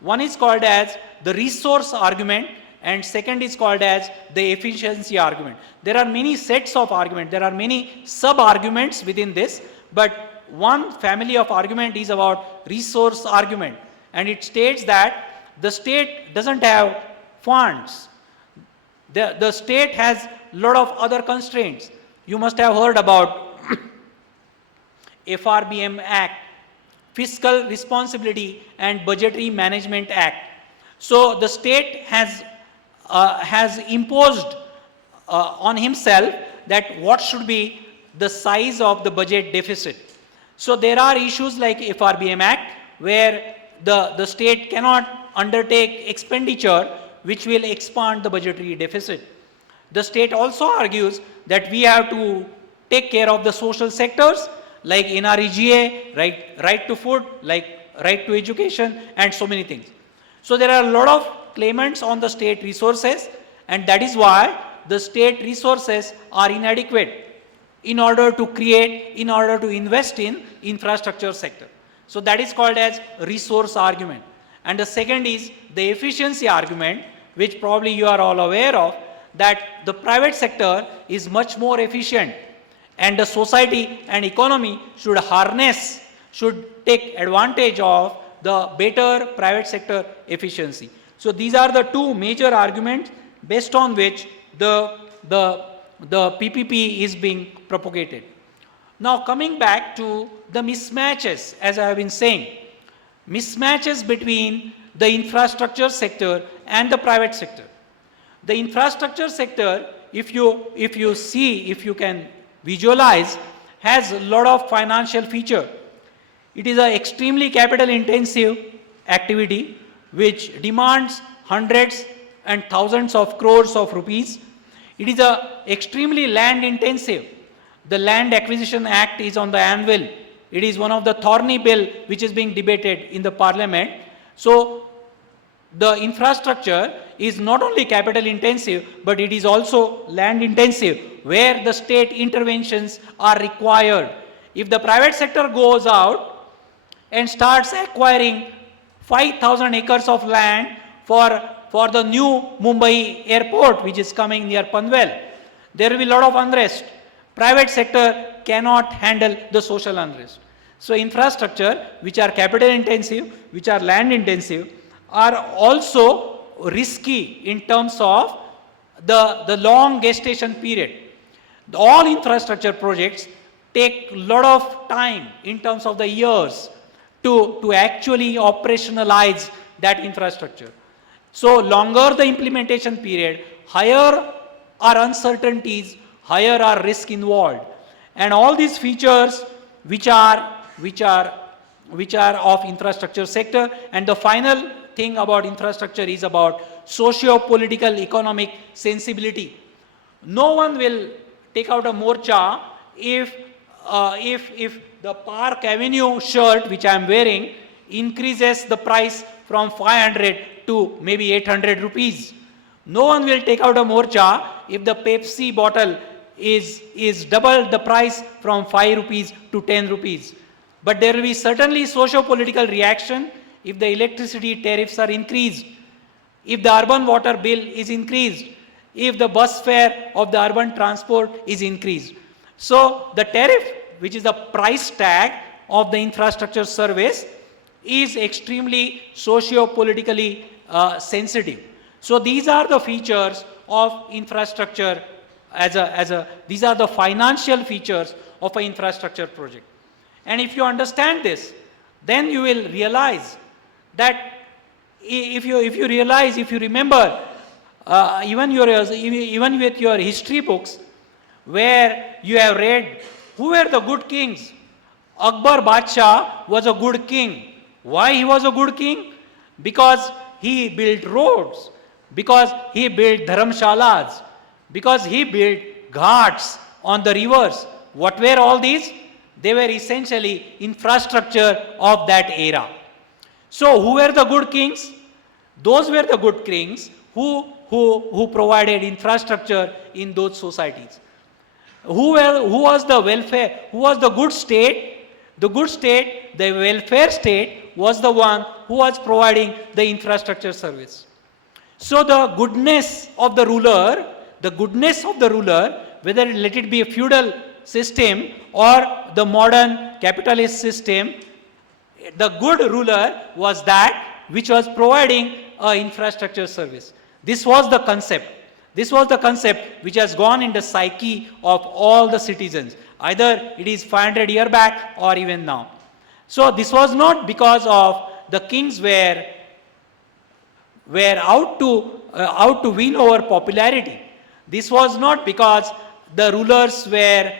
One is called as the resource argument, and second is called as the efficiency argument. There are many sets of argument, there are many sub-arguments within this, but one family of argument is about resource argument, and it states that the state doesn't have funds. The state has a lot of other constraints. You must have heard about FRBM Act, Fiscal Responsibility and Budgetary Management Act. So the state has imposed on himself that what should be the size of the budget deficit. So there are issues like FRBM Act where the state cannot undertake expenditure which will expand the budgetary deficit. The state also argues that we have to take care of the social sectors like NREGA, right to food, like right to education, and so many things. So there are a lot of claimants on the state resources, and that is why the state resources are inadequate in order to invest in infrastructure sector. So that is called as resource argument. And the second is the efficiency argument, which probably you are all aware of, that the private sector is much more efficient and the society and economy should take advantage of the better private sector efficiency. So these are the two major arguments based on which the PPP is being propagated. Now coming back to the mismatches, as I have been saying, mismatches between the infrastructure sector and the private sector. The infrastructure sector, if you can visualize, has a lot of financial feature. It is an extremely capital intensive activity which demands hundreds and thousands of crores of rupees. It is extremely land intensive. The Land Acquisition Act is on the anvil. It is one of the thorny bill which is being debated in the parliament. So the infrastructure is not only capital intensive, but it is also land intensive, where the state interventions are required. If the private sector goes out and starts acquiring 5,000 acres of land for the new Mumbai airport, which is coming near Panvel, there will be a lot of unrest. Private sector cannot handle the social unrest. So infrastructure, which are capital intensive, which are land intensive, are also risky in terms of the long gestation period. All infrastructure projects take a lot of time in terms of the years to actually operationalize that infrastructure. So longer the implementation period, higher are uncertainties, higher are risk involved. And all these features which are of infrastructure sector. And the final thing about infrastructure is about socio-political economic sensibility. No one will take out a morcha if the Park Avenue shirt which I am wearing increases the price from 500 to maybe 800 rupees. No one will take out a morcha if the Pepsi bottle is double the price from 5 rupees to 10 rupees. But there will be certainly socio-political reaction if the electricity tariffs are increased, if the urban water bill is increased, if the bus fare of the urban transport is increased. So the tariff, which is the price tag of the infrastructure service, is extremely socio-politically sensitive. So these are the features of infrastructure these are the financial features of an infrastructure project. And if you understand this, then you will realize that if you realize, if you remember, even with your history books, where you have read who were the good kings. Akbar Badshah was a good king. Why he was a good king? Because he built roads, because he built dharamshalas, because he built ghats on the rivers. What were all these? They were essentially infrastructure of that era. So who were the good kings? Those were the good kings who provided infrastructure in those societies. Who was the welfare? Who was the good state? The good state, the welfare state, was the one who was providing the infrastructure service. So the goodness of the ruler, whether let it be a feudal system or the modern capitalist system, the good ruler was that which was providing an infrastructure service. This was the concept. This was the concept which has gone in the psyche of all the citizens. Either it is 500 years back or even now. So this was not because of the kings were out to win over popularity. This was not because the rulers were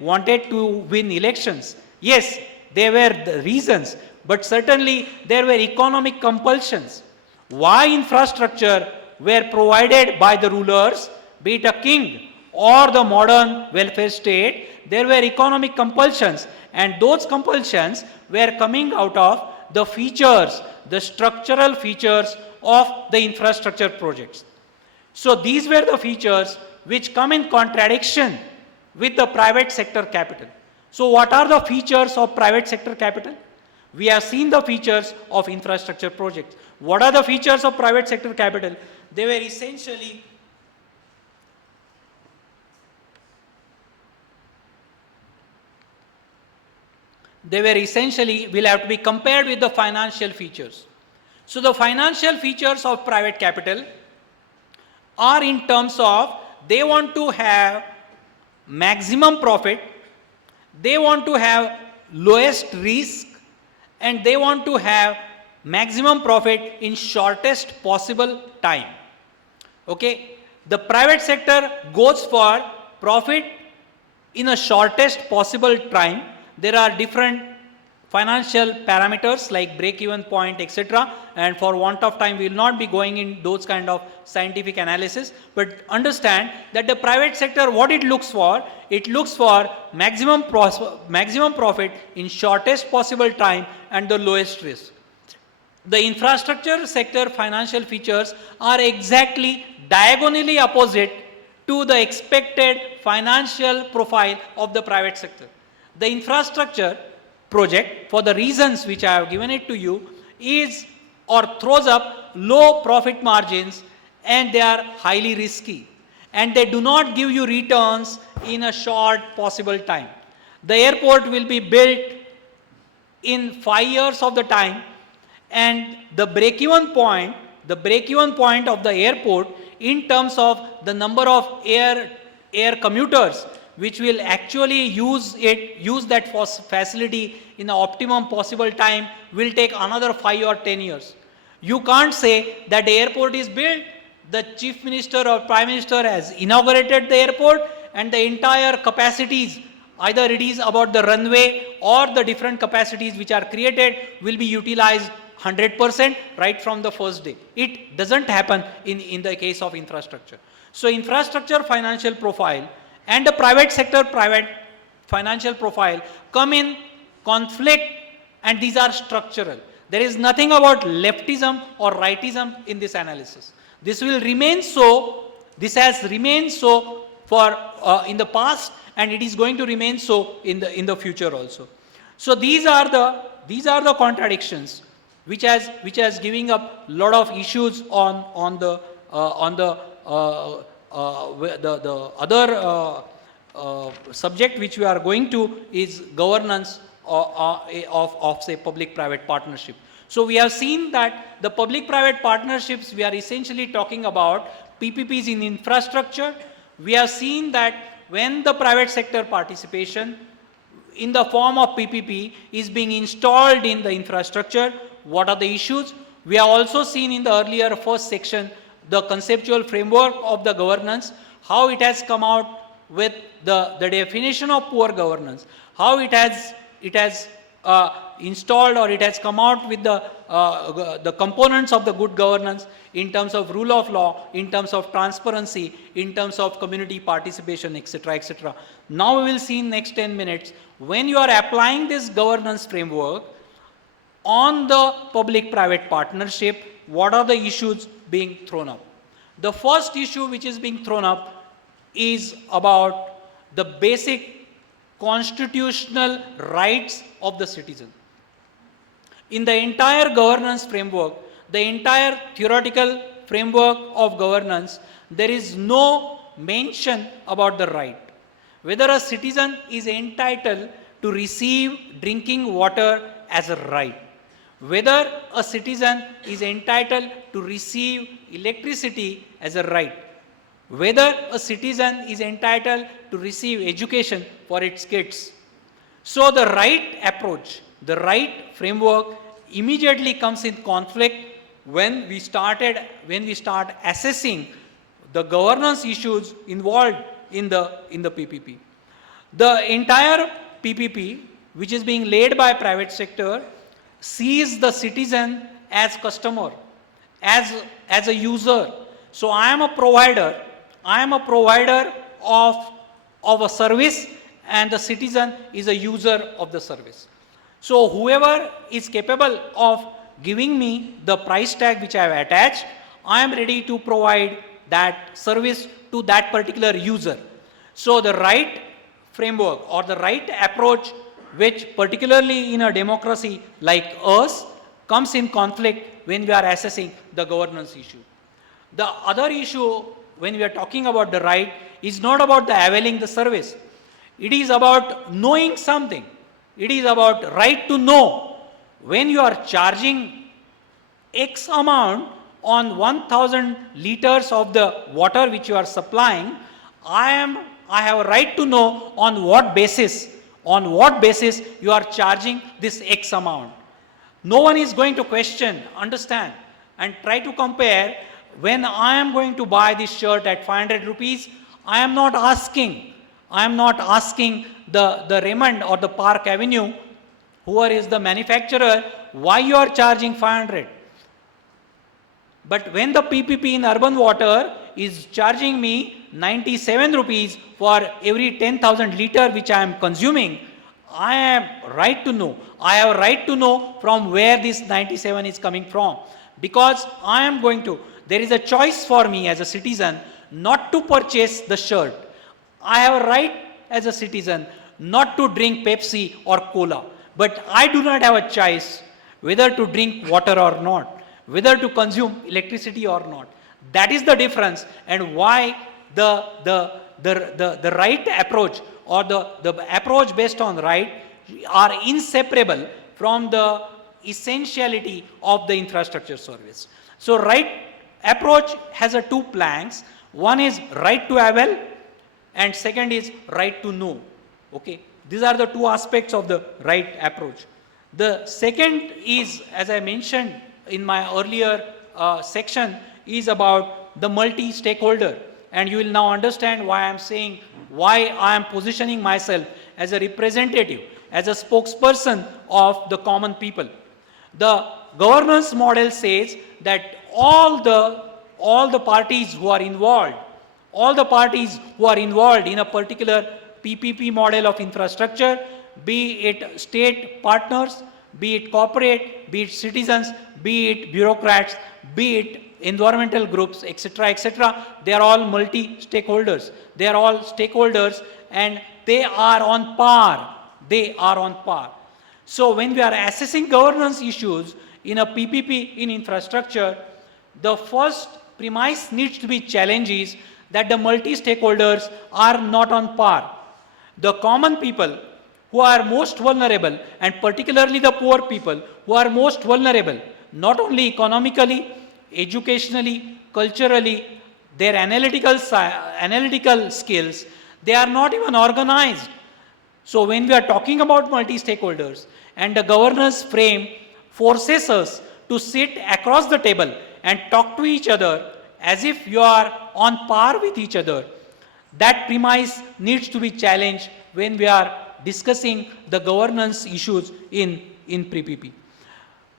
wanted to win elections. Yes, there were the reasons, but certainly there were economic compulsions. Why infrastructure were provided by the rulers, be it a king or the modern welfare state? There were economic compulsions, and those compulsions were coming out of the features, the structural features of the infrastructure projects. So these were the features which come in contradiction with the private sector capital. So what are the features of private sector capital? We have seen the features of infrastructure projects. What are the features of private sector capital? They were essentially will have to be compared with the financial features. So the financial features of private capital are in terms of they want to have maximum profit, they want to have lowest risk, and they want to have maximum profit in shortest possible time. Okay, the private sector goes for profit in a shortest possible time. There are different financial parameters like break-even point, etc. And for want of time, we will not be going in those kind of scientific analysis. But understand that the private sector, what it looks for maximum profit in shortest possible time and the lowest risk. The infrastructure sector financial features are exactly diagonally opposite to the expected financial profile of the private sector. The infrastructure project, for the reasons which I have given it to you, is or throws up low profit margins, and they are highly risky, and they do not give you returns in a short possible time. The airport will be built in 5 years of the time, and the break-even point of the airport in terms of the number of air commuters which will actually use that facility in the optimum possible time will take another 5 or 10 years. You can't say that the airport is built, the chief minister or prime minister has inaugurated the airport, and the entire capacities, either it is about the runway or the different capacities which are created, will be utilized 100% right from the first day. It doesn't happen in the case of infrastructure. So infrastructure financial profile and the private sector financial profile come in conflict, and these are structural. There is nothing about leftism or rightism in this analysis. This will remain so, this has remained so for in the past, and it is going to remain so in the future also. So these are the contradictions which has giving up lot of issues on the other subject which we are going to is governance of say public-private partnership. So we have seen that the public-private partnerships, we are essentially talking about PPPs in infrastructure. We have seen that when the private sector participation in the form of PPP is being installed in the infrastructure. What are the issues? We have also seen in the earlier first section the conceptual framework of the governance, how it has come out with the definition of poor governance, how it has installed or it has come out with the components of the good governance in terms of rule of law, in terms of transparency, in terms of community participation, etc., etc. Now we will see in next 10 minutes, when you are applying this governance framework on the public-private partnership, what are the issues being thrown up? The first issue which is being thrown up is about the basic constitutional rights of the citizen. In the entire governance framework, the entire theoretical framework of governance, there is no mention about the right. Whether a citizen is entitled to receive drinking water as a right, whether a citizen is entitled to receive electricity as a right, whether a citizen is entitled to receive education for its kids. So the right approach, the right framework immediately comes in conflict when we start assessing the governance issues involved in the PPP. The entire PPP, which is being led by private sector, sees the citizen as customer, as a user. So I am a provider of a service, and the citizen is a user of the service. So whoever is capable of giving me the price tag which I have attached, I am ready to provide that service to that particular user. So the right framework or the right approach, which particularly in a democracy like us, comes in conflict when we are assessing the governance issue. The other issue when we are talking about the right is not about the availing the service. It is about knowing something. It is about right to know. When you are charging X amount on 1000 liters of the water which you are supplying, I have a right to know on what basis you are charging this X amount. No one is going to question, understand, and try to compare. When I am going to buy this shirt at 500 rupees, I am not asking the Raymond or the Park Avenue, whoever is the manufacturer, why you are charging 500. But when the PPP in urban water is charging me 97 rupees for every 10,000 liter which I am consuming, I have right to know from where this 97 is coming from. Because there is a choice for me as a citizen not to purchase the shirt. I have a right as a citizen not to drink Pepsi or Cola. But I do not have a choice whether to drink water or not, whether to consume electricity or not. That is the difference, and why the right approach or the approach based on right are inseparable from the essentiality of the infrastructure service. So right approach has two planks. One is right to avail, and second is right to know. Okay, these are the two aspects of the right approach. The second is, as I mentioned in my earlier section, is about the multi-stakeholder, and you will now understand why I am positioning myself as a representative, as a spokesperson of the common people. The governance model says that all the parties who are involved in a particular PPP model of infrastructure, be it state partners, be it corporate, be it citizens, be it bureaucrats, be it environmental groups, etc., etc., they are all multi-stakeholders. They are all stakeholders, and they are on par. So when we are assessing governance issues in a PPP in infrastructure, the first premise needs to be challenged is that the multi-stakeholders are not on par. The common people who are most vulnerable, and particularly the poor people who are most vulnerable, not only economically, educationally, culturally, their analytical skills, they are not even organized. So when we are talking about multi-stakeholders, and the governance frame forces us to sit across the table and talk to each other as if you are on par with each other, that premise needs to be challenged when we are discussing the governance issues in PPP.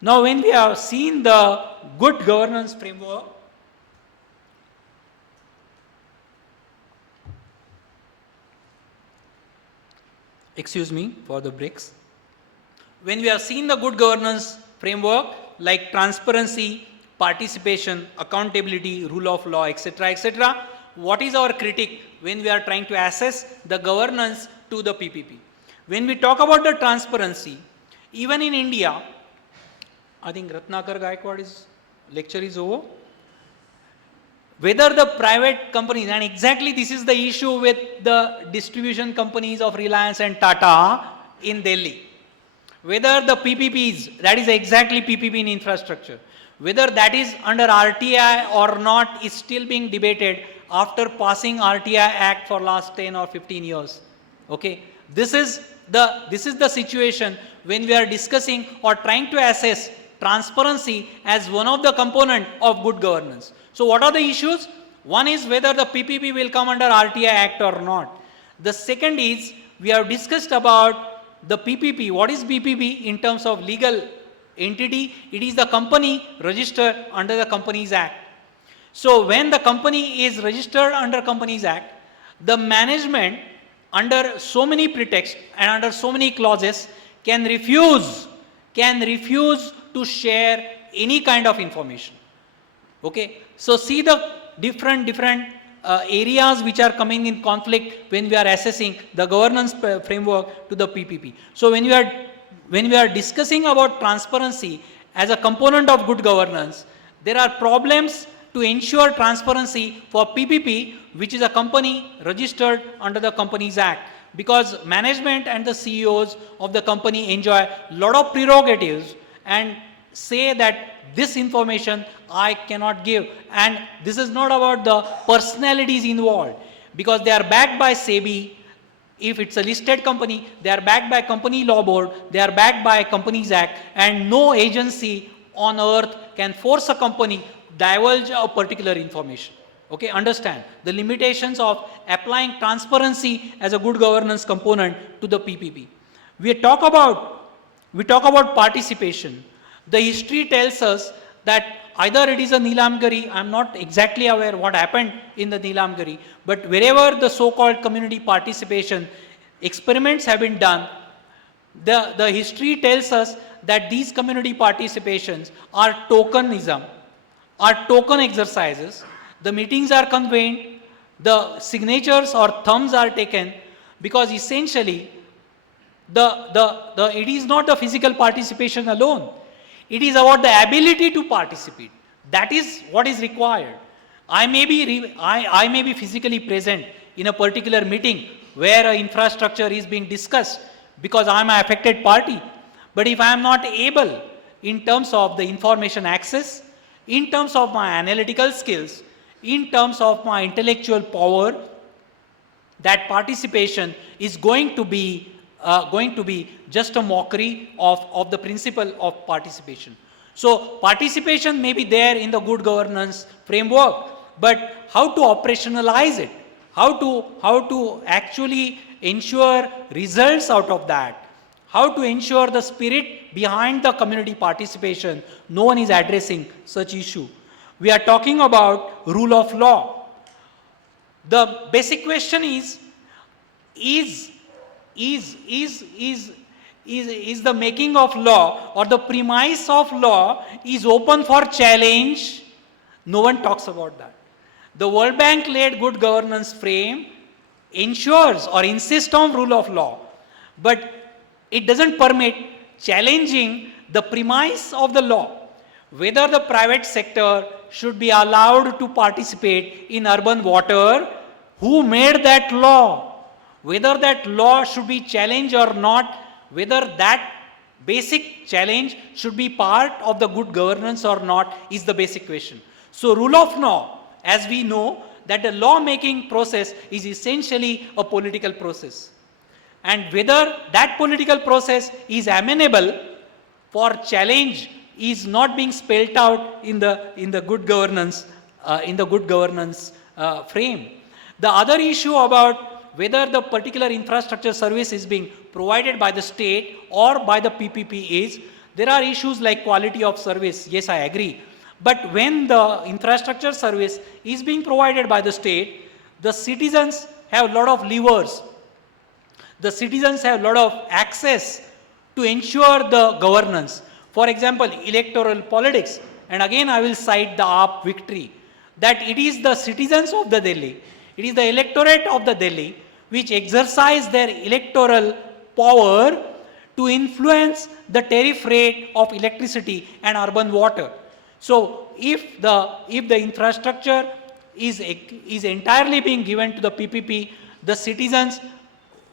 Now when we have seen the good governance framework, excuse me for the breaks. When we have seen the good governance framework like transparency, participation, accountability, rule of law, etc., what is our critique when we are trying to assess the governance to the PPP? When we talk about the transparency, even in India, I think Ratnakar Gaikwad's lecture is over. Whether the private companies, and exactly this is the issue with the distribution companies of Reliance and Tata in Delhi. Whether the PPPs, that is exactly PPP in infrastructure, whether that is under RTI or not is still being debated after passing RTI Act for last 10 or 15 years. Okay, this is the situation when we are discussing or trying to assess transparency as one of the component of good governance. So what are the issues? One is whether the PPP will come under RTI Act or not. The second is we have discussed about the PPP. What is PPP in terms of legal entity? It is the company registered under the Companies Act. So when the company is registered under Companies Act, the management under so many pretexts and under so many clauses can refuse to share any kind of information. Okay, so see the different areas which are coming in conflict when we are assessing the governance framework to the PPP. So when we are discussing about transparency as a component of good governance, there are problems to ensure transparency for PPP, which is a company registered under the Companies Act, because management and the CEOs of the company enjoy a lot of prerogatives and say that this information I cannot give, and this is not about the personalities involved, because they are backed by SEBI. If it's a listed company, they are backed by Company Law Board, they are backed by Companies Act, and no agency on earth can force a company divulge a particular information. Okay, understand the limitations of applying transparency as a good governance component to the PPP. We talk about participation. The history tells us that either it is a Nilamgari, I am not exactly aware what happened in the Nilamgari, but wherever the so-called community participation experiments have been done, the history tells us that these community participations are tokenism, are token exercises. The meetings are convened, the signatures or thumbs are taken, because essentially it is not the physical participation alone. It is about the ability to participate. That is what is required. I may be physically present in a particular meeting where an infrastructure is being discussed because I am an affected party. But if I am not able, in terms of the information access, in terms of my analytical skills, in terms of my intellectual power, that participation is going to be just a mockery of the principle of participation. So participation may be there in the good governance framework, but how to operationalize it, how to actually ensure results out of that, how to ensure the spirit behind the community participation, no one is addressing such issue. We are talking about rule of law. The basic question is the making of law or the premise of law is open for challenge? No one talks about that. The World Bank led good governance frame ensures or insists on rule of law, but it doesn't permit challenging the premise of the law, whether the private sector should be allowed to participate in urban water. Who made that law? Whether that law should be challenged or not, whether that basic challenge should be part of the good governance or not is the basic question. So rule of law, as we know, that the law making process is essentially a political process. and whether that political process is amenable for challenge is not being spelled out in the good governance frame. The other issue about whether the particular infrastructure service is being provided by the state or by the PPP is, there are issues like quality of service. Yes, I agree. But when the infrastructure service is being provided by the state, the citizens have a lot of levers. The citizens have a lot of access to ensure the governance. For example, electoral politics, and again I will cite the AAP victory, that it is the citizens of the Delhi, it is the electorate of the Delhi which exercise their electoral power to influence the tariff rate of electricity and urban water. So if the infrastructure is entirely being given to the PPP, the citizens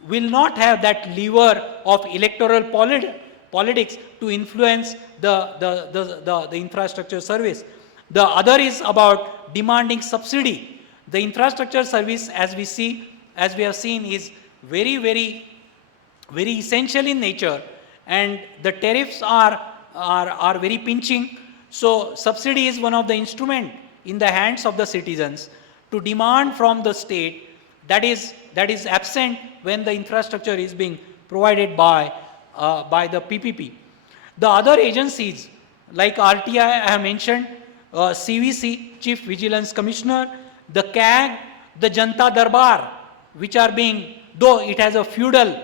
will not have that lever of electoral politics to influence the infrastructure service. The other is about demanding subsidy. The infrastructure service, as we have seen, is very, very, very essential in nature, and the tariffs are very pinching. So subsidy is one of the instruments in the hands of the citizens to demand from the state that is absent when the infrastructure is being provided by the PPP. The other agencies like RTI I have mentioned, CVC, Chief Vigilance Commissioner, the CAG, the Janta Darbar, which are being, though it has a feudal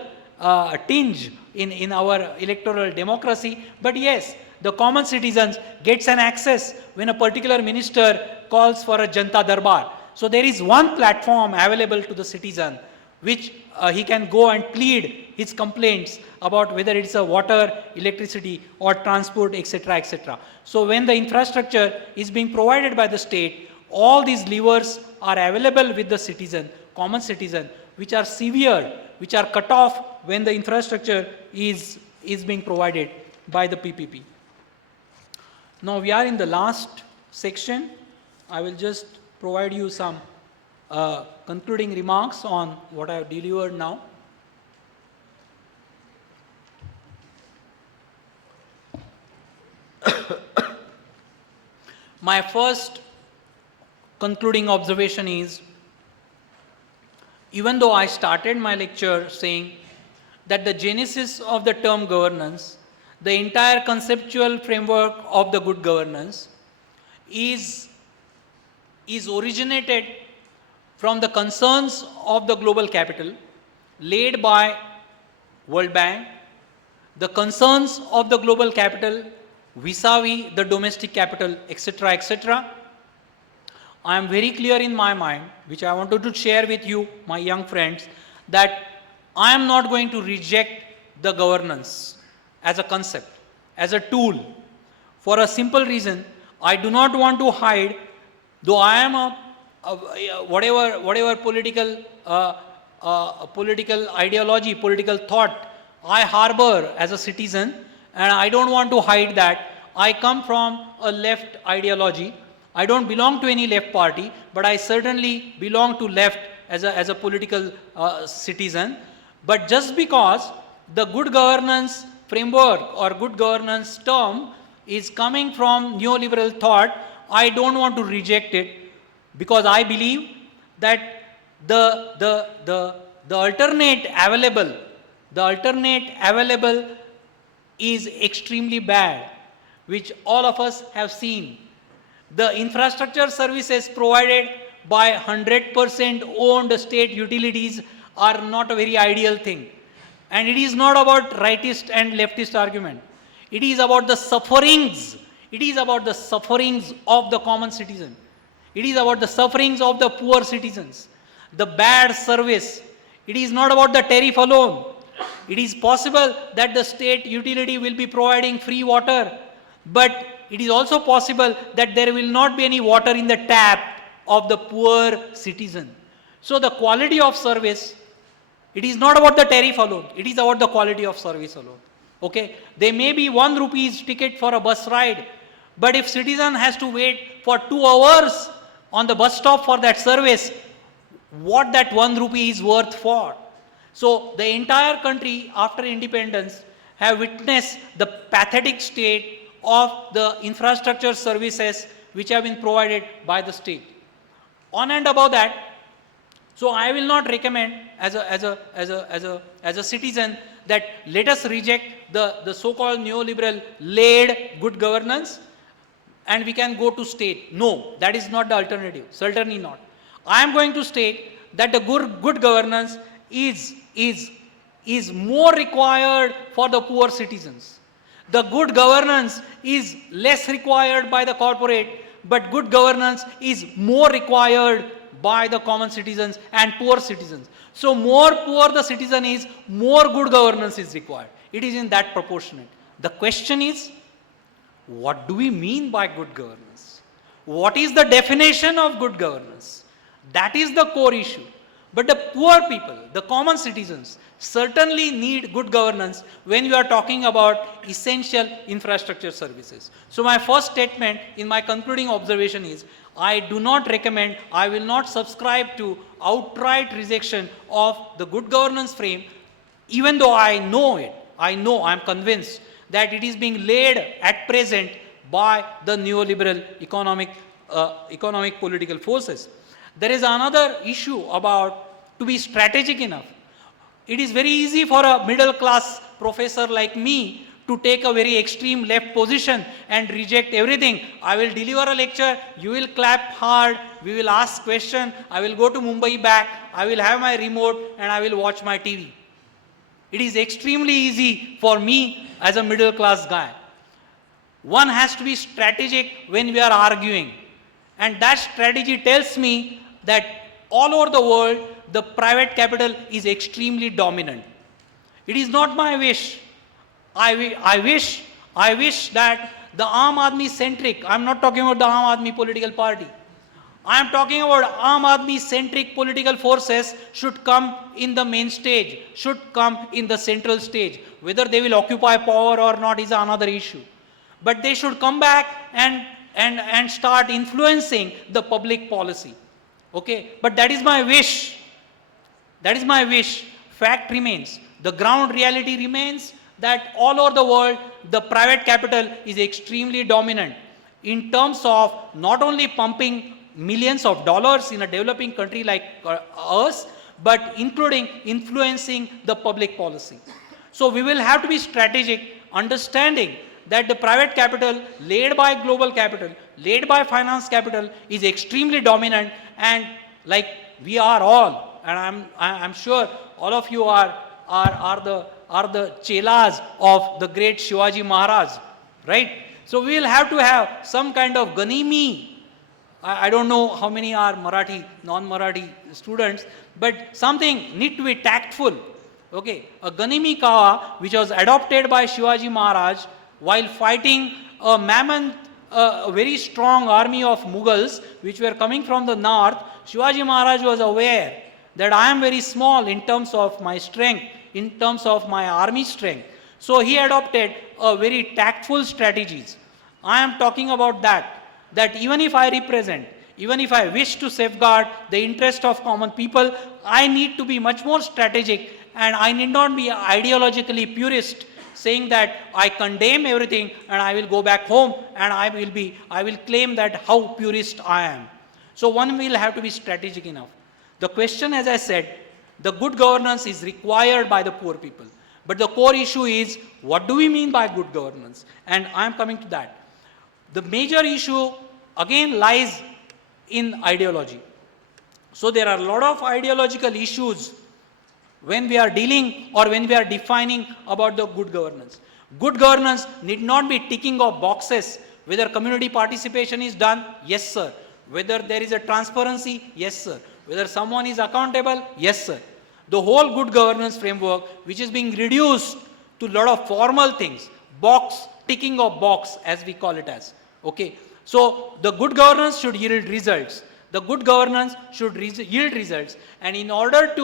tinge in our electoral democracy, but yes, the common citizens gets an access when a particular minister calls for a Janta Darbar. So there is one platform available to the citizen which he can go and plead his complaints about whether it's a water, electricity or transport, etc., etc. So when the infrastructure is being provided by the state, all these levers are available with the citizen, common citizen, which are severed, which are cut off when the infrastructure is being provided by the PPP. Now we are in the last section. I will just provide you some concluding remarks on what I have delivered now. My first concluding observation is, even though I started my lecture saying that the genesis of the term governance, the entire conceptual framework of the good governance is originated from the concerns of the global capital laid by World Bank, the concerns of the global capital vis-a-vis the domestic capital, etc., etc. I am very clear in my mind, which I wanted to share with you, my young friends, that I am not going to reject the governance as a concept, as a tool, for a simple reason. I do not want to hide, though I am whatever political ideology, political thought I harbor as a citizen, and I don't want to hide that I come from a left ideology. I don't belong to any left party, but I certainly belong to left as a political citizen. But just because the good governance framework or good governance term is coming from neoliberal thought, I don't want to reject it, because I believe that the alternate available is extremely bad, which all of us have seen. The infrastructure services provided by 100% owned state utilities are not a very ideal thing. And it is not about rightist and leftist argument. It is about the sufferings. It is about the sufferings of the common citizen. It is about the sufferings of the poor citizens. The bad service. It is not about the tariff alone. It is possible that the state utility will be providing free water, but it is also possible that there will not be any water in the tap of the poor citizen. So the quality of service, it is not about the tariff alone, it is about the quality of service alone. Okay, there may be 1 rupees ticket for a bus ride, but if citizen has to wait for 2 hours on the bus stop for that service, what that 1 rupee is worth for? So the entire country after independence have witnessed the pathetic state of the infrastructure services which have been provided by the state. On and above that, so I will not recommend as a citizen that let us reject the so-called neoliberal led good governance and we can go to state. No, that is not the alternative, certainly not. I am going to state that the good governance is more required for the poor citizens. The good governance is less required by the corporate, but good governance is more required by the common citizens and poor citizens. So more poor the citizen is, more good governance is required. It is in that proportionate. The question is, what do we mean by good governance? What is the definition of good governance? That is the core issue. But the poor people, the common citizens, certainly need good governance when you are talking about essential infrastructure services. So my first statement in my concluding observation is, I do not recommend, I will not subscribe to outright rejection of the good governance frame, even though I know it, I am convinced that it is being led at present by the neoliberal economic political forces. There is another issue about to be strategic enough. It is very easy for a middle class professor like me to take a very extreme left position and reject everything. I will deliver a lecture, you will clap hard, we will ask question, I will go to Mumbai back, I will have my remote and I will watch my TV. It is extremely easy for me as a middle class guy. One has to be strategic when we are arguing. And that strategy tells me that all over the world, the private capital is extremely dominant. It is not my wish. I wish that the Aam Aadmi centric, I am not talking about the Aam Aadmi political party, I am talking about Aam Aadmi centric political forces should come in the main stage, should come in the central stage. Whether they will occupy power or not is another issue. But they should come back and start influencing the public policy. Okay, but that is my wish. That is my wish. Fact remains. The ground reality remains that all over the world, the private capital is extremely dominant in terms of not only pumping millions of dollars in a developing country like us, but including influencing the public policy. So we will have to be strategic, understanding that the private capital led by global capital, led by finance capital is extremely dominant, and like we are all, and I'm sure all of you are the chelas of the great Shivaji Maharaj, right? So we will have to have some kind of ganimi. I don't know how many are Marathi, non-Marathi students, but something need to be tactful. Okay, a ganimi kawa which was adopted by Shivaji Maharaj while fighting a mammoth, a very strong army of Mughals which were coming from the north. Shivaji Maharaj was aware that I am very small in terms of my strength, in terms of my army strength. So he adopted a very tactful strategies. I am talking about that even if I represent, even if I wish to safeguard the interest of common people, I need to be much more strategic, and I need not be ideologically purist, saying that I condemn everything and I will go back home and I will claim that how purist I am. So one will have to be strategic enough. The question, as I said, the good governance is required by the poor people. But the core issue is, what do we mean by good governance? And I am coming to that. The major issue again lies in ideology. So there are a lot of ideological issues when we are dealing or when we are defining about the good governance. Good governance need not be ticking of boxes. Whether community participation is done, yes sir. Whether there is a transparency, yes sir. Whether someone is accountable, yes sir. The whole good governance framework, which is being reduced to a lot of formal things, box, ticking of box as we call it as. Okay. So the good governance should yield results. The good governance should yield results. And in order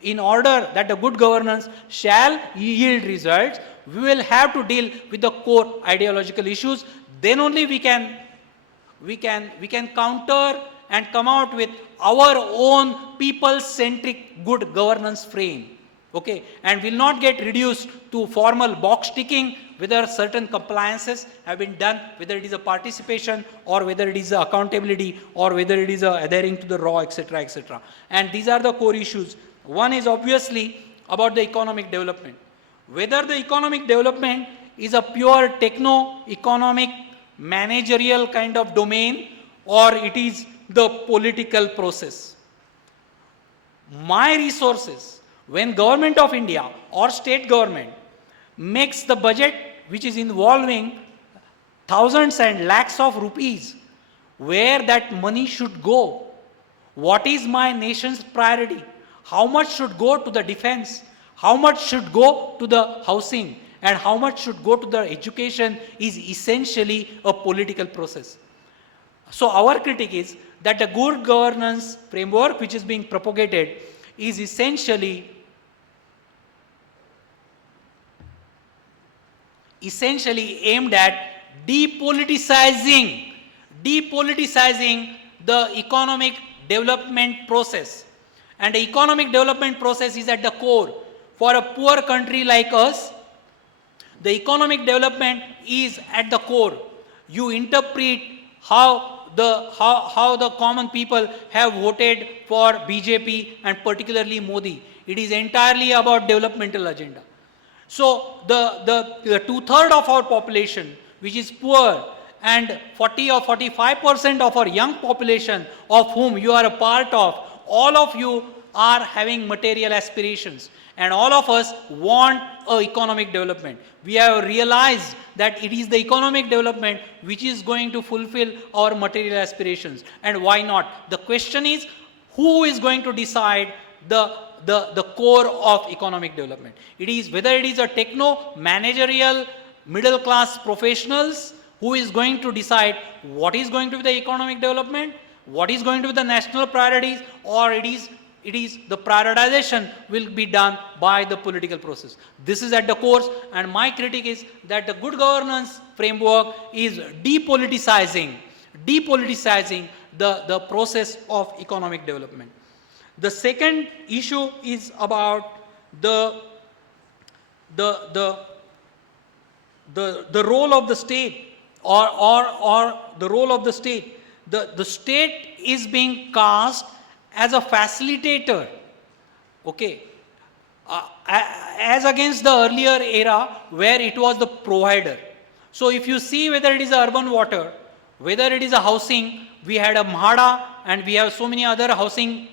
that the good governance shall yield results, we will have to deal with the core ideological issues. Then only we can counter and come out with our own people-centric good governance frame. Okay, and will not get reduced to formal box ticking whether certain compliances have been done, whether it is a participation or whether it is a accountability or whether it is a adhering to the law, etc., etc. And these are the core issues. One is obviously about the economic development. Whether the economic development is a pure techno-economic managerial kind of domain or it is the political process. My resources, when government of India or state government makes the budget which is involving thousands and lakhs of rupees, where that money should go, what is my nation's priority, how much should go to the defense, how much should go to the housing, and how much should go to the education is essentially a political process. So our critique is that the good governance framework which is being propagated is essentially aimed at depoliticizing the economic development process. And the economic development process is at the core. For a poor country like us, the economic development is at the core. You interpret how the common people have voted for BJP and particularly Modi. It is entirely about developmental agenda. So the two-thirds of our population, which is poor, and 40 or 45% of our young population, of whom you are a part of, all of you are having material aspirations. And all of us want economic development. We have realized that it is the economic development which is going to fulfill our material aspirations. And why not? The question is, who is going to decide the core of economic development? It is whether it is a techno-managerial middle-class professionals who is going to decide what is going to be the economic development, what is going to be the national priorities, or it is the prioritization will be done by the political process. This is at the core, and my critique is that the good governance framework is depoliticizing the process of economic development. The second issue is about the role of the state or the role of the state. The state is being cast as a facilitator, okay, as against the earlier era where it was the provider. So if you see whether it is urban water, whether it is a housing, we had a MHADA and we have so many other housing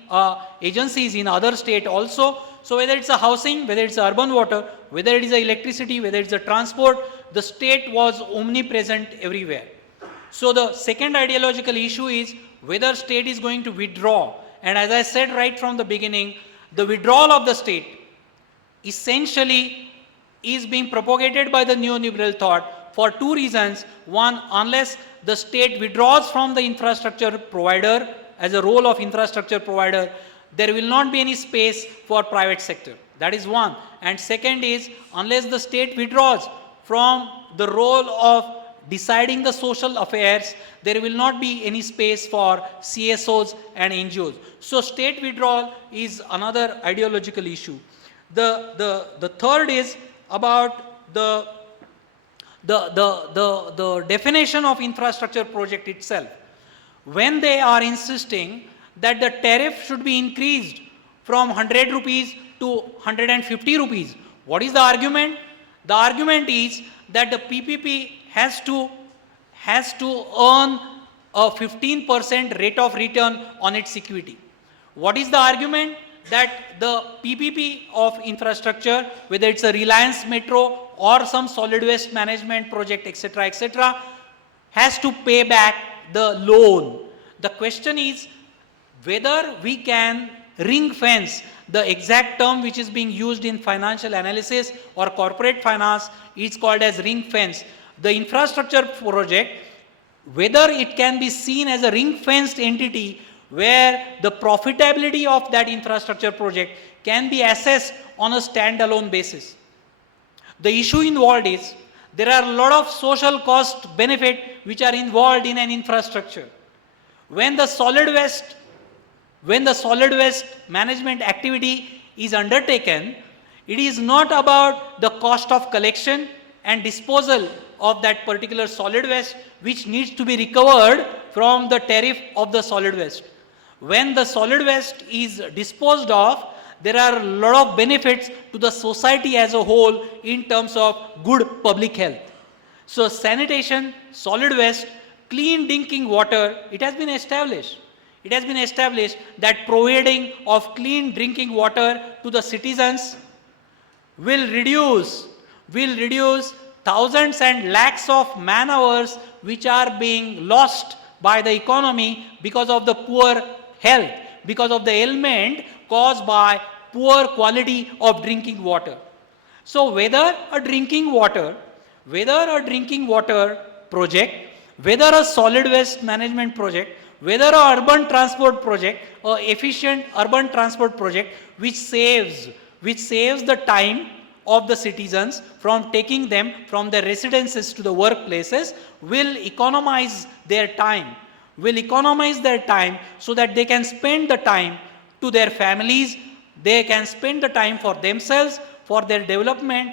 agencies in other state also. So whether it's a housing, whether it's urban water, whether it is a electricity, whether it's a transport, the state was omnipresent everywhere. So the second ideological issue is whether state is going to withdraw. And as I said right from the beginning, the withdrawal of the state essentially is being propagated by the neoliberal thought for two reasons. One, unless the state withdraws from the infrastructure provider as a role of infrastructure provider, there will not be any space for private sector. That is one. And second is, unless the state withdraws from the role of deciding the social affairs, there will not be any space for CSOs and NGOs. So state withdrawal is another ideological issue. The third is about the definition of infrastructure project itself. When they are insisting that the tariff should be increased from 100 rupees to 150 rupees, what is the argument? The argument is that the PPP has to earn a 15% rate of return on its equity. What is the argument? That the PPP of infrastructure, whether it's a Reliance Metro or some solid waste management project, etc., has to pay back the loan. The question is whether we can ring fence, the exact term which is being used in financial analysis or corporate finance, it's called as ring fence. The infrastructure project, whether it can be seen as a ring-fenced entity where the profitability of that infrastructure project can be assessed on a standalone basis. The issue involved is there are a lot of social cost benefit which are involved in an infrastructure. When the solid waste management activity is undertaken, It is not about the cost of collection and disposal of that particular solid waste which needs to be recovered from the tariff of the solid waste. When the solid waste is disposed of, there are a lot of benefits to the society as a whole in terms of good public health. So sanitation, solid waste, clean drinking water, it has been established. It has been established that providing of clean drinking water to the citizens will reduce thousands and lakhs of man hours which are being lost by the economy because of the poor health, because of the ailment caused by poor quality of drinking water. So whether a drinking water project, whether a solid waste management project, whether a urban transport project, or efficient urban transport project which saves the time of the citizens from taking them from their residences to the workplaces, will economize their time so that they can spend the time to their families, they can spend the time for themselves, for their development.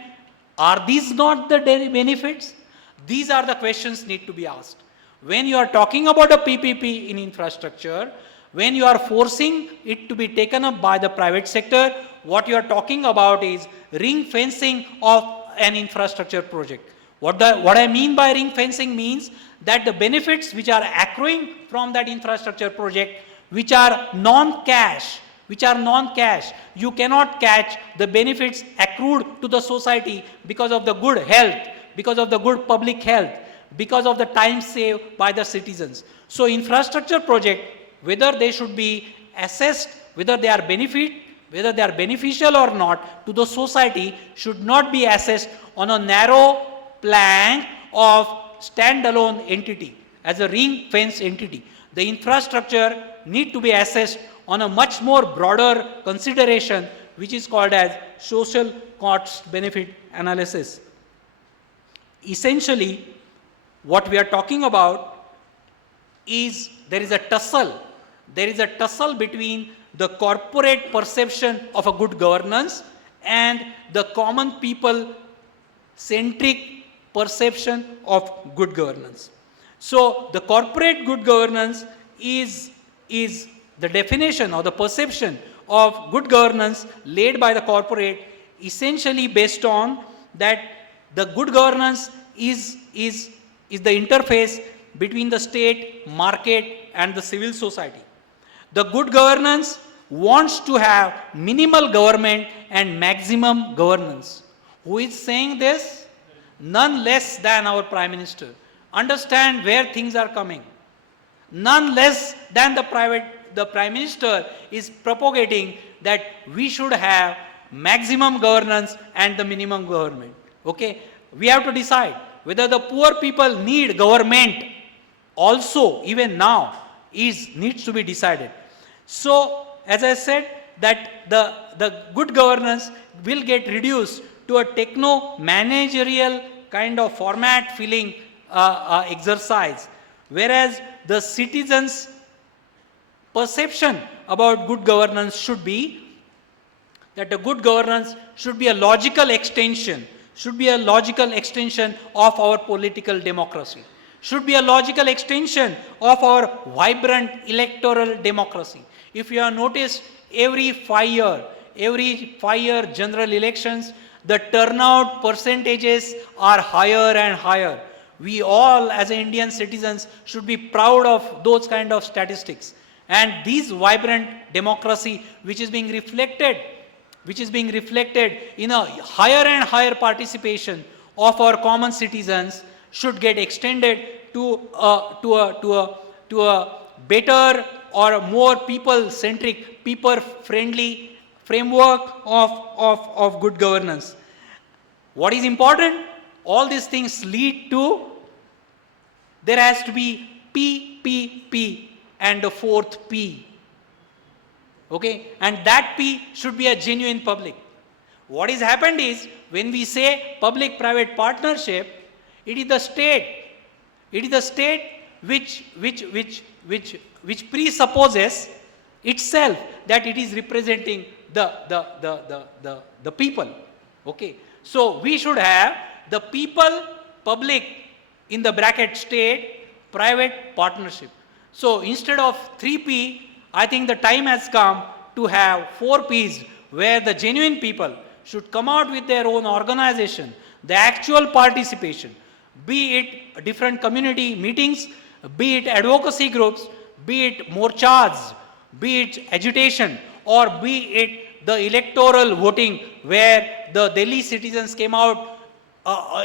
Are these not the benefits? These are the questions need to be asked. When you are talking about a PPP in infrastructure, when you are forcing it to be taken up by the private sector, what you are talking about is ring fencing of an infrastructure project. What I mean by ring fencing means that the benefits which are accruing from that infrastructure project, which are non-cash, you cannot catch the benefits accrued to the society because of the good health, because of the good public health, because of the time saved by the citizens. So infrastructure project, whether they should be assessed, whether they are beneficial or not to the society, should not be assessed on a narrow plank of standalone entity, as a ring fence entity. The infrastructure need to be assessed on a much more broader consideration, which is called as social cost benefit analysis. Essentially, what we are talking about is there is a tussle between the corporate perception of a good governance and the common people centric perception of good governance. So the corporate good governance is the definition or the perception of good governance laid by the corporate, essentially based on that the good governance is the interface between the state, market and the civil society. The good governance wants to have minimal government and maximum governance. Who is saying this? None less than our Prime Minister. Understand where things are coming. None less than the Prime Minister is propagating that we should have maximum governance and the minimum government. Okay? We have to decide whether the poor people need government also, even now, needs to be decided. So, as I said, that the good governance will get reduced to a techno-managerial kind of format filling exercise, whereas the citizens' perception about good governance should be that the good governance should be a logical extension of our political democracy, should be a logical extension of our vibrant electoral democracy. If you have noticed, every 5 year general elections, the turnout percentages are higher and higher. We all as Indian citizens should be proud of those kind of statistics. And this vibrant democracy which is being reflected in a higher and higher participation of our common citizens should get extended to a better or more people-centric, people-friendly framework of good governance. What is important? All these things lead to there has to be PPP and the fourth P. Okay? And that P should be a genuine public. What has happened is, when we say public-private partnership, it is the state which presupposes itself that it is representing the people. Okay. So we should have the people, public, in the bracket state, private, partnership. So instead of 3P, I think the time has come to have 4Ps, where the genuine people should come out with their own organization, the actual participation, be it different community meetings, be it advocacy groups, be it morchas, be it agitation, or be it the electoral voting, where the Delhi citizens came out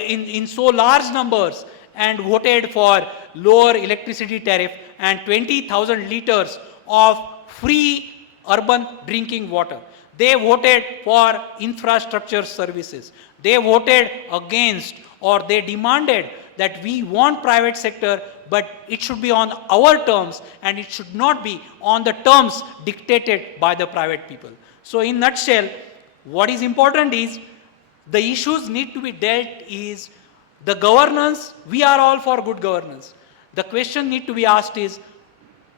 in so large numbers and voted for lower electricity tariff and 20,000 liters of free urban drinking water. They voted for infrastructure services. They voted against, or they demanded that we want private sector, but it should be on our terms and it should not be on the terms dictated by the private people. So in nutshell, what is important is the issues need to be dealt is the governance. We are all for good governance. The question need to be asked is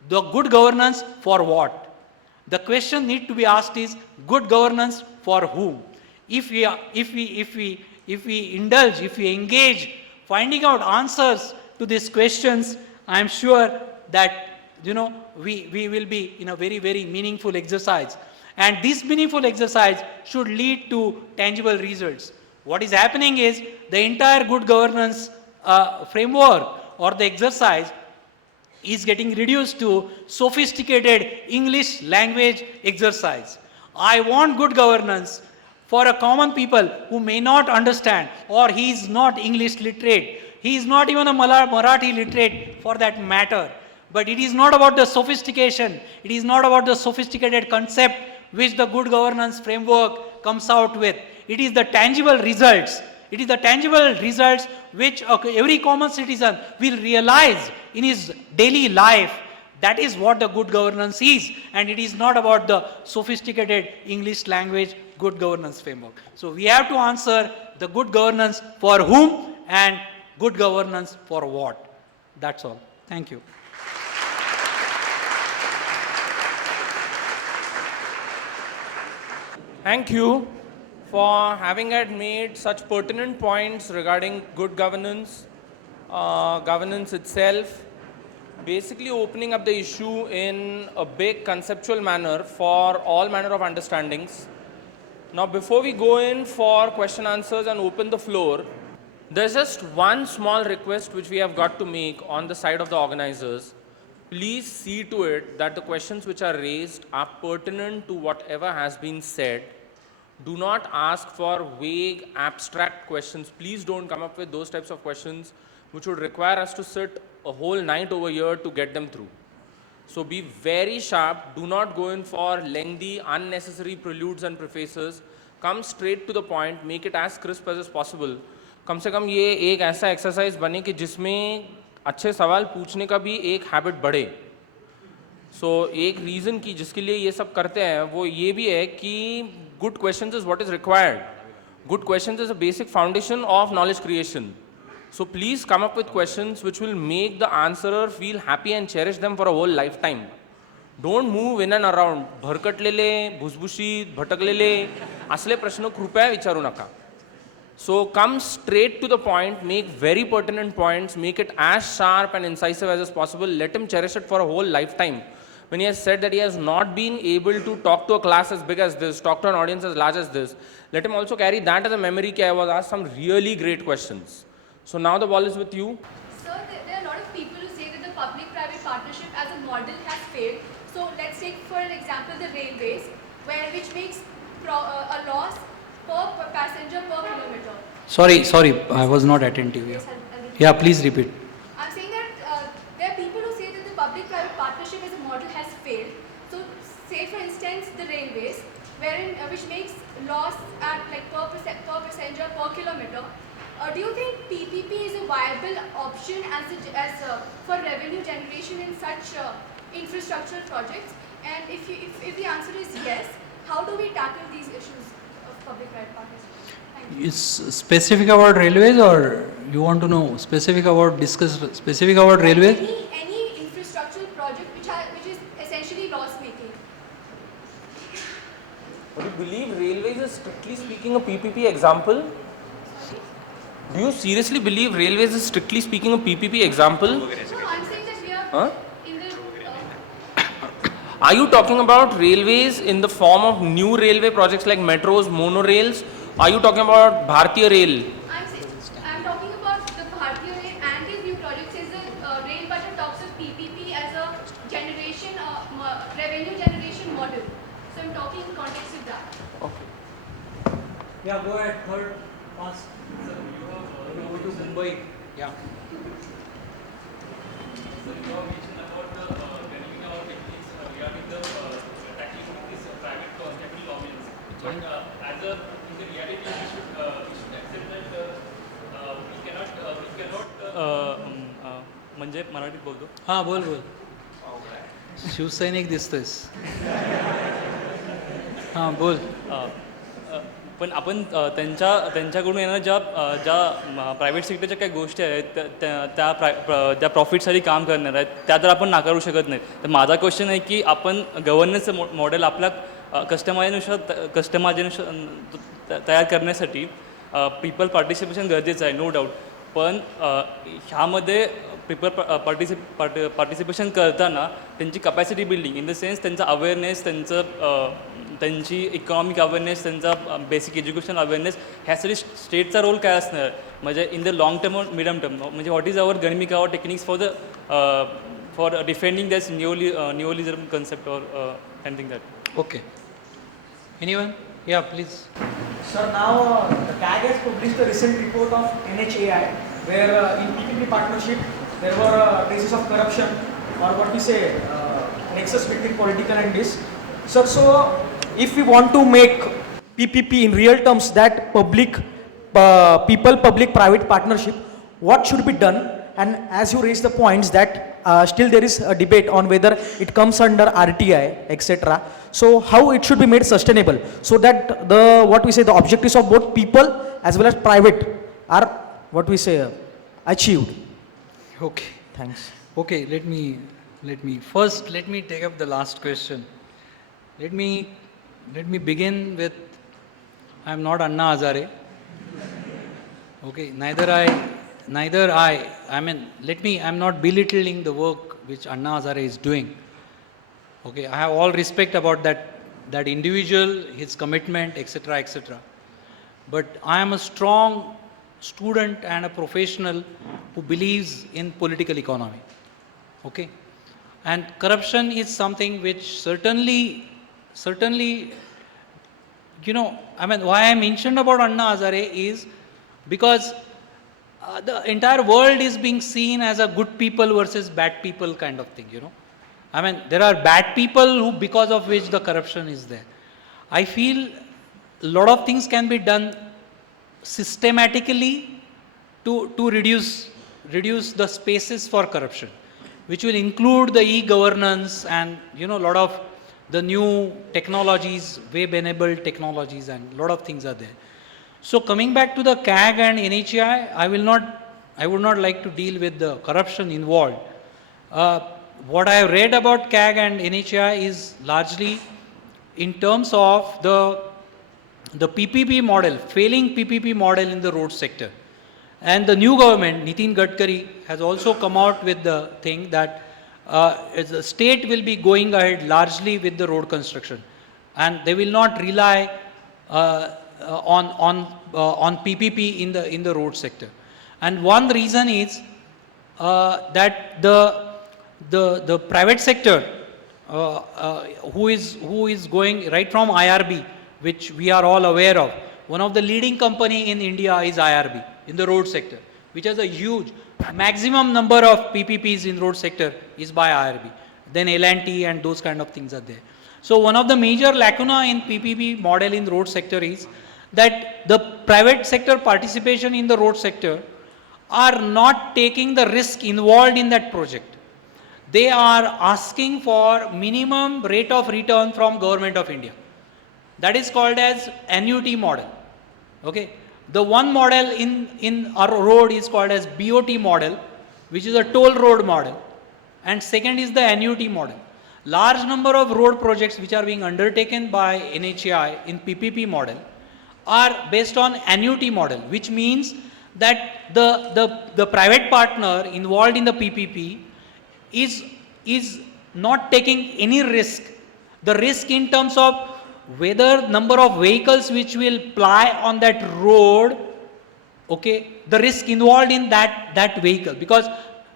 the good governance for what? The question need to be asked is good governance for whom? If we indulge, if we engage finding out answers to these questions, I am sure that we will be in a very, very meaningful exercise. And this meaningful exercise should lead to tangible results. What is happening is the entire good governance framework or the exercise is getting reduced to sophisticated English language exercise. I want good governance for a common people who may not understand, or he is not English literate. He is not even a Marathi literate for that matter. But it is not about the sophistication. It is not about the sophisticated concept which the good governance framework comes out with. It is the tangible results. It is the tangible results which every common citizen will realize in his daily life. That is what the good governance is, and it is not about the sophisticated English language good governance framework. So we have to answer the good governance for whom and good governance for what. That's all. Thank you. Thank you for having had made such pertinent points regarding good governance, governance itself, basically opening up the issue in a big conceptual manner for all manner of understandings. Now, before we go in for question answers and open the floor, there's just one small request which we have got to make on the side of the organizers. Please see to it that the questions which are raised are pertinent to whatever has been said. Do not ask for vague, abstract questions. Please don't come up with those types of questions which would require us to sit a whole night over here to get them through. So be very sharp. Do not go in for lengthy, unnecessary preludes and prefaces. Come straight to the point. Make it as crisp as possible. कम से कम ये एक ऐसा exercise बने कि जिसमें अच्छे सवाल पूछने का भी एक हैबिट बढ़े. एक रीज़न की जिसके लिए ये सब करते हैं वो ये भी है कि good questions is what is required. Good questions is a basic foundation of knowledge creation. So please come up with questions which will make the answerer feel happy and cherish them for a whole lifetime. Don't move in and around. भरकटलेले, भुसभुशीत, भटकलेले असले प्रश्न कृपया विचारू नका. So come straight to the point, make very pertinent points, make it as sharp and incisive as possible. Let him cherish it for a whole lifetime. When he has said that he has not been able to talk to a class as big as this, talk to an audience as large as this, let him also carry that as a memory. I was asked some really great questions. So now the ball is with you. Sir, there are a lot of people who say that the public-private partnership as a model has failed. So let's take for an example the railways, which makes a loss per passenger per kilometer. Sorry, I was not attentive. Yes, Yeah, please repeat. I'm saying that there are people who say that the public-private partnership as a model has failed. So say for instance the railways, which makes loss at like per passenger per kilometer. Do you think PPP is a viable option as for revenue generation in such infrastructure projects? And if the answer is yes, how do we tackle these issues of public-private partnership? Thank you. Is specific about railways, or you want to know specific about railways? Any infrastructural project which is essentially loss making. believe railways is strictly speaking a PPP example? Do you seriously believe railways is strictly speaking a PPP example? No, I'm saying that we are Huh? in the. Are you talking about railways in the form of new railway projects like metros, monorails? Are you talking about Bharatiya Rail? I'm talking about the Bharatiya Rail and these new projects. Is the rail budget talks of PPP as a generation, revenue generation model. So I'm talking in context of that. Yeah, go ahead. Third, fast. Sir, you have over to Mumbai. Yeah. So you have mentioned about the developing our techniques regarding the tackling this private capital audience. But as a in the reality, we should accept that we cannot म्हणजे मराठीत बोलतो. हाँ बोल बोल. शिवसैनिक दिसतोयस. हाँ बोल. पण आपण त्यांच्याकडून येणाऱ्या ज्या प्रायव्हेट सेक्टरच्या काही गोष्टी आहेत त्या प्रॉफिटसाठी काम करणार आहेत त्या तर आपण नाकारू शकत नाही. तर माझा क्वेश्चन आहे की आपण गव्हर्नन्सचं मॉडेल आपल्या कस्टमायझेशन तयार करण्यासाठी पीपल पार्टिसिपेशन गरजेचं आहे, नो डाऊट. पण ह्यामध्ये पीपल पार्टिसिपेशन करताना त्यांची capacity building in the sense त्यांचा अवेअरनेस, त्यांची इकॉनॉमिक अवेअरनेस, त्यांचा बेसिक एज्युकेशन अवेअरनेस, ह्यासाठी स्टेटचा रोल काय असणार म्हणजे इन द लॉंग टर्म और मिडियम टर्म. म्हणजे व्हॉट इज अवर गणमिक our techniques for defending this neologism concept or anything that. Okay. Anyone? Yeah, please. Sir, now the CAG has published a recent report of NHAI where in PPP partnership there were traces of corruption or what we say nexus between political and this. Sir, so if we want to make PPP in real terms that people-public private partnership, what should be done? And as you raised the points that still there is a debate on whether it comes under RTI, etc. So how it should be made sustainable so that the the objectives of both people as well as private are achieved. Okay. Thanks. Okay, let me first let me take up the last question. Let me begin with I am not Anna Hazare. Okay, neither I mean I'm not belittling the work which Anna Hazare is doing. Okay, I have all respect about that individual, his commitment, etc., etc. But I am a strong student and a professional who believes in political economy. Okay, and corruption is something which certainly, why I mentioned about Anna Hazare is because the entire world is being seen as a good people versus bad people kind of thing, there are bad people who because of which the corruption is there. I feel a lot of things can be done systematically to reduce the spaces for corruption, which will include the e-governance and a lot of the new technologies, web-enabled technologies, and a lot of things are there. So coming back to the CAG and NHI, I would not like to deal with the corruption involved. What I have read about CAG and NHI is largely in terms of the PPP model, failing PPP model in the road sector. And the new government, Nitin Gadkari, has also come out with the thing that the state will be going ahead largely with the road construction, and they will not rely on PPP in the road sector. And one reason is that the private sector who is going right from IRB, which we are all aware of. One of the leading company in India is IRB in the road sector, which has a huge maximum number of PPPs in road sector is by IRB. Then L&T and those kind of things are there. So one of the major lacuna in PPP model in road sector is that the private sector participation in the road sector are not taking the risk involved in that project. They are asking for minimum rate of return from Government of India. That is called as annuity model. Okay. The one model in our road is called as BOT model, which is a toll road model. And second is the annuity model. large number of road projects which are being undertaken by NHAI in PPP model are based on annuity model, which means that the private partner involved in the PPP is not taking any risk. The risk in terms of whether number of vehicles which will ply on that road, okay, the risk involved in that vehicle, because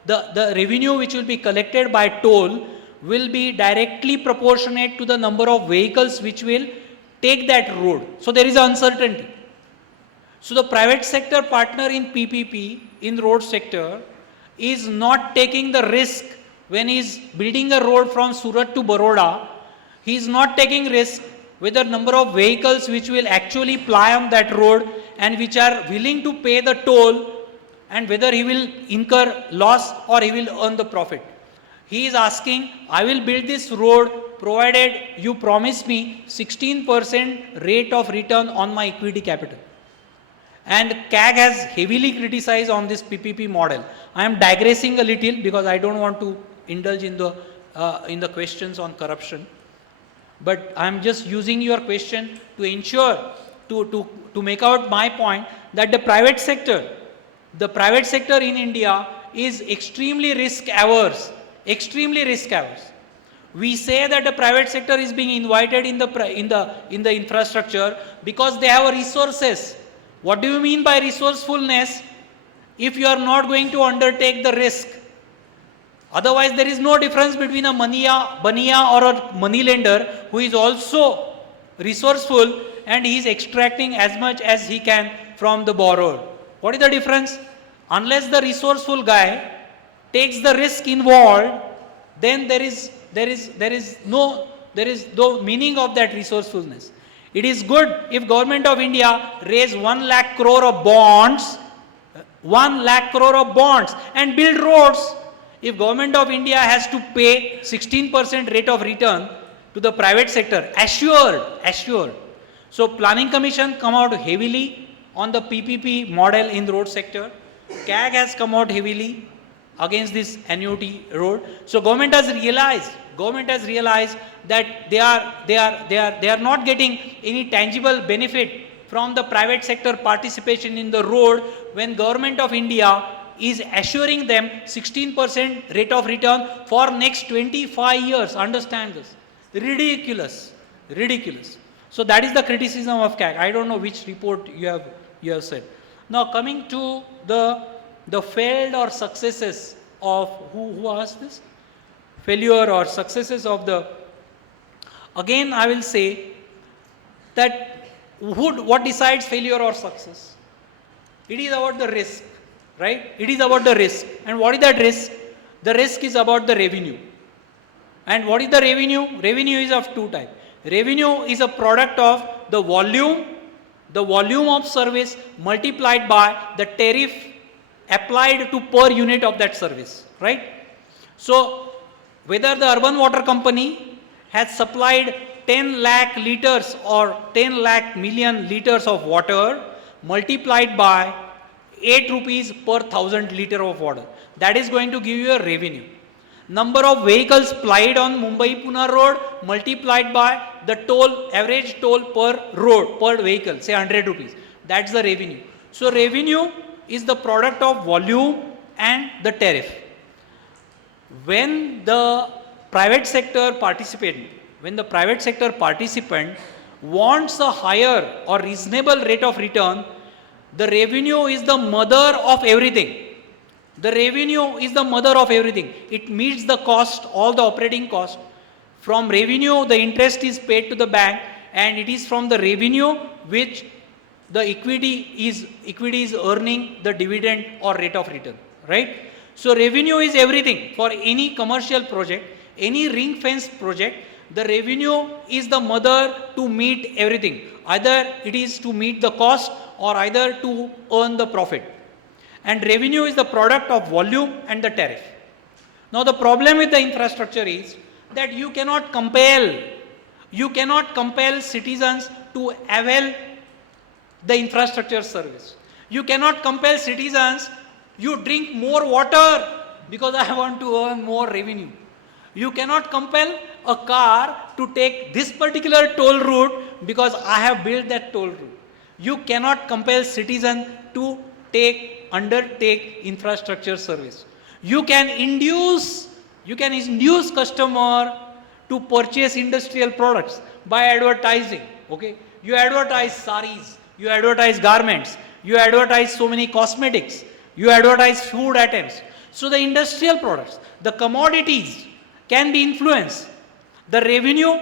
the revenue which will be collected by toll will be directly proportionate to the number of vehicles which will take that road. So there is uncertainty. So the private sector partner in PPP in road sector is not taking the risk when he is building a road from Surat to Baroda. He is not taking risk with the number of vehicles which will actually ply on that road and which are willing to pay the toll, and whether he will incur loss or he will earn the profit. He is asking, I will build this road provided you promise me 16% rate of return on my equity capital. And CAG has heavily criticized on this PPP model. I am digressing a little because I don't want to indulge in the questions on corruption. But I am just using your question to ensure, to make out my point that the private sector in India is extremely risk averse. Extremely risk averse. We say that the private sector is being invited in the infrastructure because they have resources. What do you mean by resourcefulness if you are not going to undertake the risk? Otherwise, there is no difference between a baniya or a money lender who is also resourceful and he is extracting as much as he can from the borrower. What is the difference? Unless the resourceful guy takes the risk involved, then there is no meaning of that resourcefulness. It is good if Government of India raise 1 lakh crore of bonds, 1 lakh crore of bonds and build roads. If Government of India has to pay 16% rate of return to the private sector, assured. So Planning Commission come out heavily on the PPP model in the road sector. CAG has come out heavily against this annuity road. So government has realized that they are not getting any tangible benefit from the private sector participation in the road when Government of India is assuring them 16% rate of return for next 25 years. Understand this. Ridiculous. So that is the criticism of CAG. I don't know which report you have said. Now coming to the failed or successes of, who asked this? Failure or successes of the, again I will say that what decides failure or success? It is about the risk, right? It is about the risk. And what is that risk? The risk is about the revenue. And what is the revenue? Revenue is of two types. Revenue is a product of the volume of service multiplied by the tariff applied to per unit of that service, right? So whether the urban water company has supplied 10 lakh liters or 10 lakh million liters of water multiplied by 8 rupees per 1000 liter of water, that is going to give you a revenue. Number of vehicles plied on Mumbai-Pune road multiplied by the average toll per road, per vehicle, say 100 rupees. That's the revenue. So revenue is the product of volume and the tariff. When the private sector participant wants a higher or reasonable rate of return, the revenue is the mother of everything. The revenue is the mother of everything. It meets the cost, all the operating cost. From revenue, the interest is paid to the bank, and it is from the revenue which the equity is earning the dividend or rate of return, right? So revenue is everything. For any commercial project, any ring fence project, the revenue is the mother to meet everything. Either it is to meet the cost or either to earn the profit. And revenue is the product of volume and the tariff. Now the problem with the infrastructure is that you cannot compel citizens to avail the infrastructure service. You cannot compel citizens, you drink more water because I want to earn more revenue. You cannot compel a car to take this particular toll route because I have built that toll route. You cannot compel citizen to undertake infrastructure service. You can induce customer to purchase industrial products by advertising. Okay, you advertise saris, you advertise garments, you advertise so many cosmetics, you advertise food items. So the industrial products, the commodities can be influenced. The revenue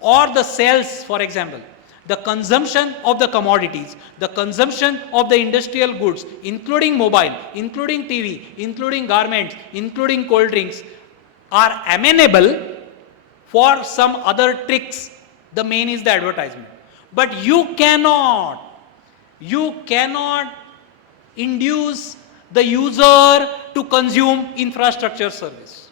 or the sales, for example, the consumption of the commodities, the consumption of the industrial goods, including mobile, including TV, including garments, including cold drinks, are amenable for some other tricks. The main is the advertisement. But you cannot induce the user to consume infrastructure service.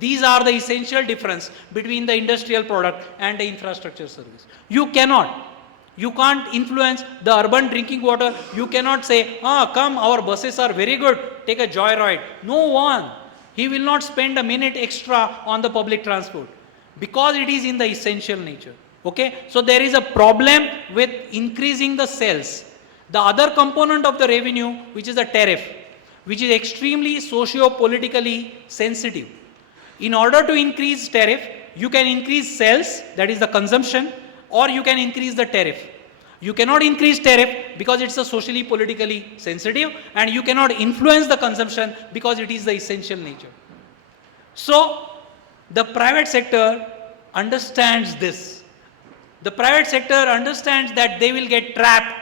These are the essential difference between the industrial product and the infrastructure service. You cannot. You can't influence the urban drinking water. You cannot say, come, our buses are very good, take a joyride. No one. He will not spend a minute extra on the public transport because it is in the essential nature. Okay? So there is a problem with increasing the sales. The other component of the revenue, which is the tariff, which is extremely socio-politically sensitive. In order to increase tariff, you can increase sales, that is the consumption, or you can increase the tariff. You cannot increase tariff because it's a socially politically sensitive, and you cannot influence the consumption because it is the essential nature. So the private sector understands this. The private sector understands that they will get trapped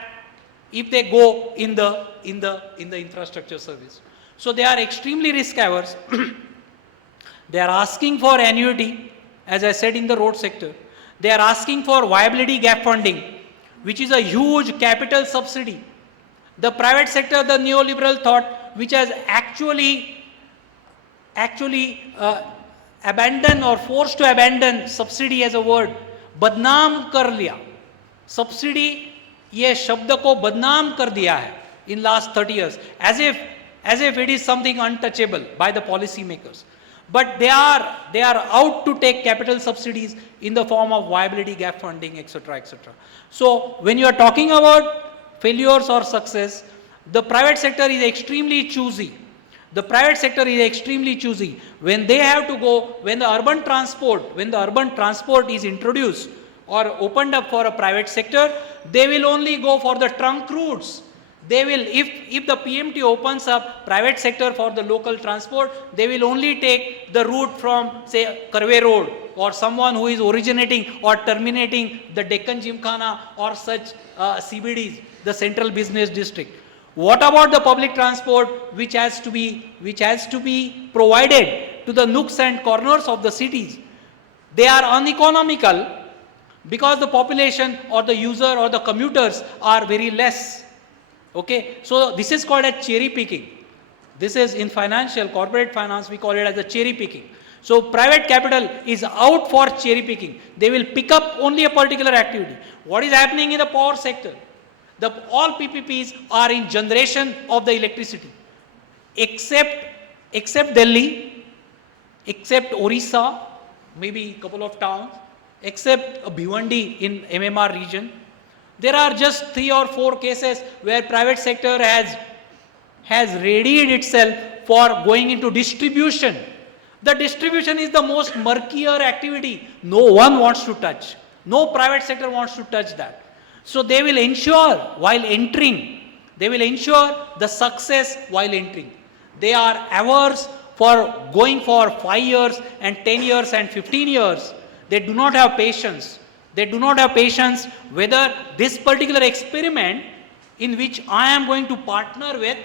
if they go in the infrastructure service. So they are extremely risk averse. They are asking for annuity, as I said, in the road sector. They are asking for viability gap funding, which is a huge capital subsidy. The private sector, the neoliberal thought, which has actually abandoned or forced to abandon subsidy as a word, badnaam kar liya. Subsidy, ये शब्द को बदनाम कर दिया है in last 30 years, as if it is something untouchable by the policy makers. But they are out to take capital subsidies in the form of viability gap funding, etc., etc. So when you are talking about failures or success, the private sector is extremely choosy. The private sector is extremely choosy. When they have to go, when the urban transport is introduced or opened up for a private sector, they will only go for the trunk routes. They will, if the PMT opens up private sector for the local transport, they will only take the route from, say, Karve Road, or someone who is originating or terminating the Deccan Gymkhana or such CBDs, the Central Business District. What about the public transport which has to be provided to the nooks and corners of the cities? They are uneconomical because the population or the user or the commuters are very less. Okay, so this is called as cherry picking. This is in corporate finance, we call it as a cherry picking. So private capital is out for cherry picking. They will pick up only a particular activity. What is happening in the power sector? All PPPs are in generation of the electricity, except Delhi, except Orissa, maybe a couple of towns, except Bhiwandi in MMR region. There are just 3 or 4 cases where private sector has readied itself for going into distribution. The distribution is the most murkier activity. No one wants to touch. No private sector wants to touch that. So they will ensure while entering, they will ensure the success while entering. They are averse for going for 5 years and 10 years and 15 years. They do not have patience. They do not have patience whether this particular experiment in which I am going to partner with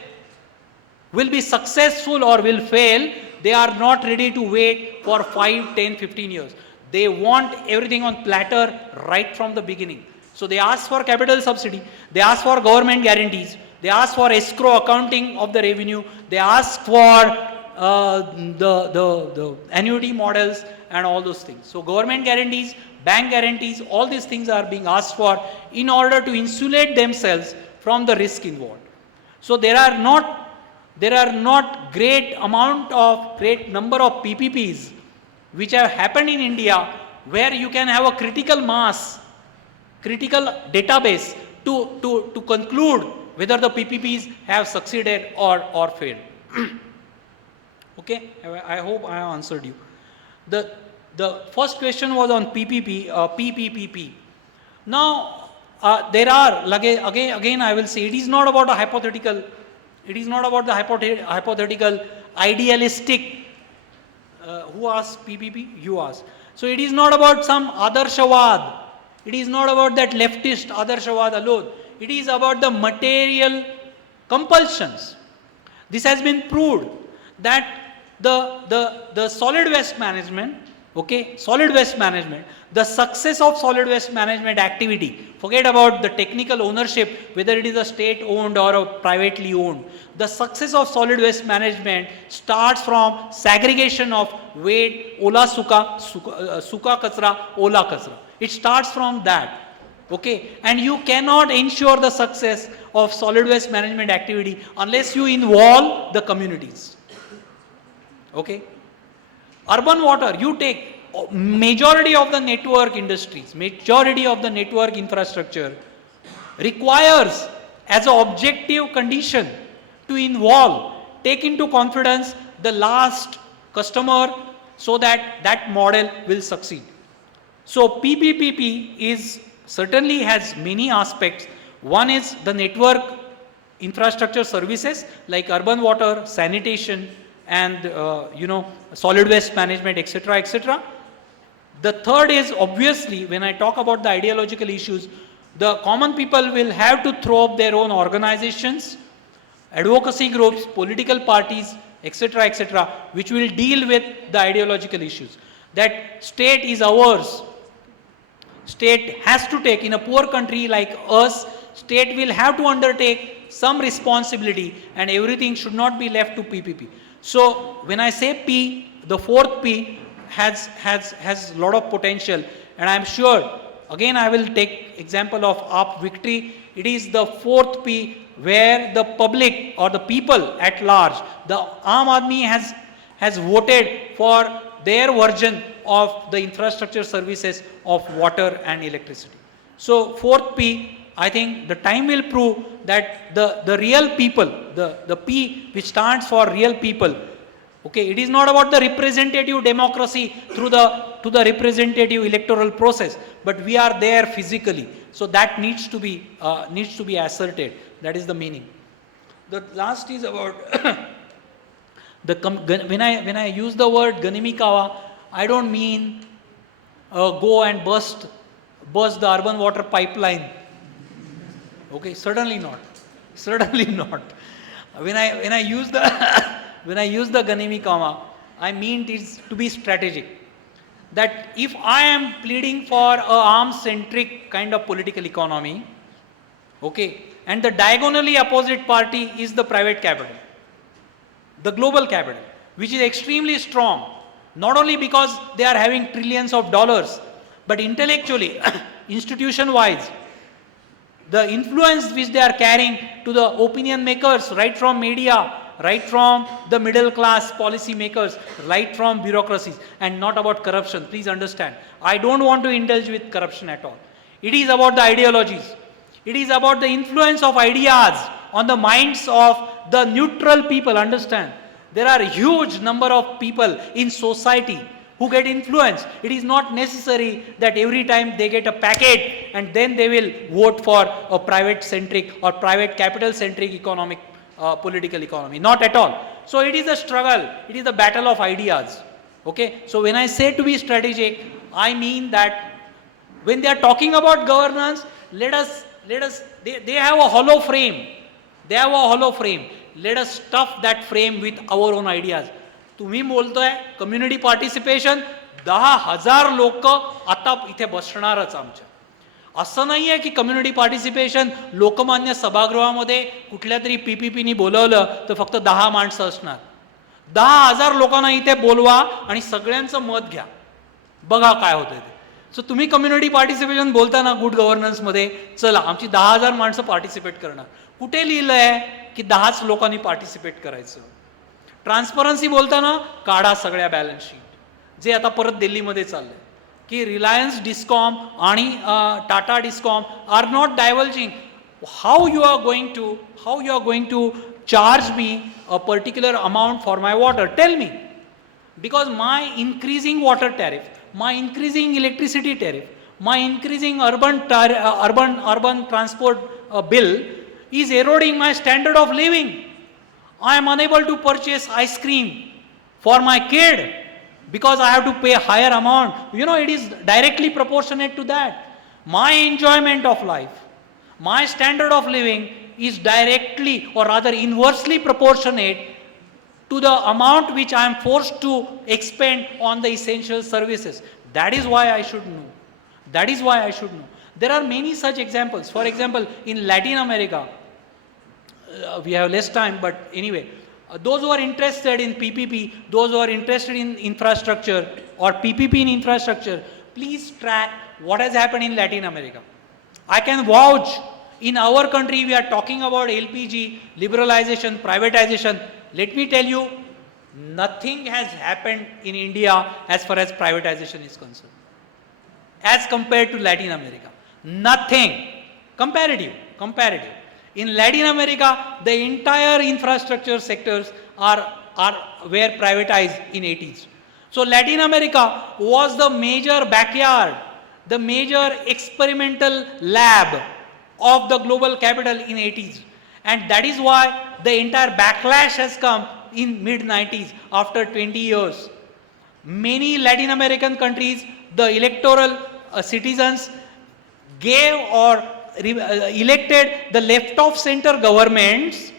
will be successful or will fail. They are not ready to wait for 5, 10, 15 years. They want everything on platter right from the beginning. So they ask for capital subsidy, they ask for government guarantees, they ask for escrow accounting of the revenue, they ask for the annuity models and all those things. So government guarantees, bank guarantees, all these things are being asked for in order to insulate themselves from the risk involved. So there are not great number of PPPs which have happened in India where you can have a critical mass, critical database to conclude whether the PPPs have succeeded or failed. Okay, I hope I have answered you. The first question was on PPP, PPPP. Now, there are, again I will say, it is not about a hypothetical, it is not about the hypothetical, idealistic, who asked PPP? You asked. So it is not about some Adarshavad, it is not about that leftist Adarshavad alone, it is about the material compulsions. This has been proved that the solid waste management, okay, solid waste management, the success of solid waste management activity, forget about the technical ownership, whether it is a state owned or a privately owned, the success of solid waste management starts from segregation of wet, ola suka, suka kachra, ola kachra. It starts from that. Okay, and you cannot ensure the success of solid waste management activity unless you involve the communities. Okay, urban water, you take majority of the network industries, majority of the network infrastructure requires as an objective condition to involve, take into confidence the last customer so that that model will succeed. So PPPP is certainly has many aspects. One is the network infrastructure services like urban water, sanitation, and solid waste management, etc., etc. The third is, obviously, when I talk about the ideological issues, the common people will have to throw up their own organizations, advocacy groups, political parties, etc., etc., which will deal with the ideological issues. That state is ours. State has to take, in a poor country like us, state will have to undertake some responsibility, and everything should not be left to PPP. So when I say P, the fourth P has a lot of potential, and I am sure, again I will take example of AAP Victory. It is the fourth P where the public or the people at large, the Aam Aadmi has voted for their version of the infrastructure services of water and electricity. So fourth P, I think the time will prove that the real people, the P which stands for real people, okay, it is not about the representative democracy to the representative electoral process, but we are there physically. So that needs to be asserted. That is the meaning. The last is about when I use the word Ganimikawa, I don't mean go and burst the urban water pipeline. Okay, certainly not. Certainly not. When I use the when I use the Ganimikawa, I mean it to be strategic. That if I am pleading for a arms-centric kind of political economy, okay, and the diagonally opposite party is the private capital, the global capital, which is extremely strong, not only because they are having trillions of dollars, but intellectually, institution-wise, the influence which they are carrying to the opinion makers, right from media, right from the middle class policy makers, right from bureaucracies, and not about corruption. Please understand, I don't want to indulge with corruption at all. It is about the ideologies. It is about the influence of ideas on the minds of the neutral people. Understand, there are a huge number of people in society who get influenced. It is not necessary that every time they get a packet and then they will vote for a private-centric or private capital-centric economic political economy. Not at all. So it is a struggle. It is a battle of ideas. Okay. So when I say to be strategic, I mean that when they are talking about governance, they have a hollow frame. They have a hollow frame. Let us stuff that frame with our own ideas. तुम्ही बोलतोय community participation, 10,000 लोक आता इथे बसणारच आमच्या. असं नाही आहे की कम्युनिटी पार्टिसिपेशन लोकमान्य सभागृहामध्ये कुठल्या तरी PPPनी बोलवलं तर फक्त 10 माणसं असणार. 10,000 लोकांना इथे बोलवा आणि सगळ्यांचं मत घ्या, बघा काय होतंय ते. सो तुम्ही कम्युनिटी पार्टिसिपेशन बोलताना गुड गव्हर्नन्समध्ये, चला आमची 10,000 माणसं पार्टिसिपेट करणार. कुठे लिहिलं आहे की 10च लोकांनी पार्टिसिपेट करायचं? ट्रान्सपरन्सी बोलताना काढा सगळ्या बॅलन्स शीट, जे आता परत दिल्लीमध्ये चाललंय. की Reliance Discom आणि Tata Discom are not divulging how you are going to charge me a particular amount for my water. Tell me. Because my increasing water tariff, my increasing electricity tariff, my increasing urban transport bill is eroding my standard of living. I am unable to purchase ice cream for my kid because I have to pay a higher amount. It is directly proportionate to that. My enjoyment of life, my standard of living is directly or rather inversely proportionate to the amount which I am forced to expend on the essential services. That is why I should know. That is why I should know. There are many such examples. For example, in Latin America, we have less time, but anyway, those who are interested in PPP, those who are interested in infrastructure or PPP in infrastructure, please track what has happened in Latin America. I can vouch, in our country we are talking about LPG, liberalization, privatization. Let me tell you, nothing has happened in India as far as privatization is concerned, as compared to Latin America. Nothing. Comparative. In Latin America, the entire infrastructure sectors were privatized in 80s. So Latin America was the major backyard, the major experimental lab of the global capital in 80s. And that is why the entire backlash has come in mid-90s after 20 years. Many Latin American countries, the electoral citizens gave or elected the left of center governments,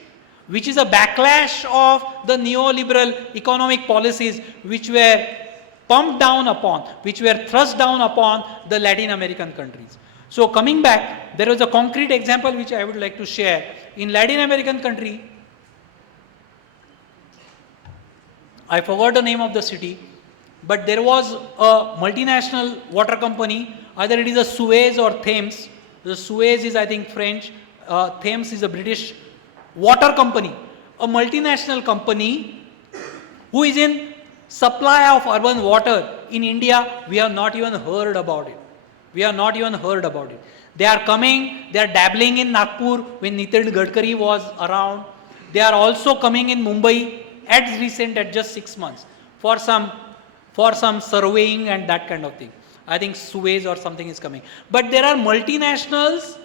which is a backlash of the neoliberal economic policies which were pumped down upon, which were thrust down upon the Latin American countries. So coming back, there was a concrete example which I would like to share. In Latin American country, I forgot the name of the city, but there was a multinational water company, either it is a Suez or Thames. The Suez is, I think, French, Thames is a British water company, a multinational company who is in supply of urban water. In India, we have not even heard about it. They are coming, they are dabbling in Nagpur when Nitin Gadkari was around. They are also coming in Mumbai at just 6 months for some surveying and that kind of thing. I think Suez or something is coming. But there are multinationals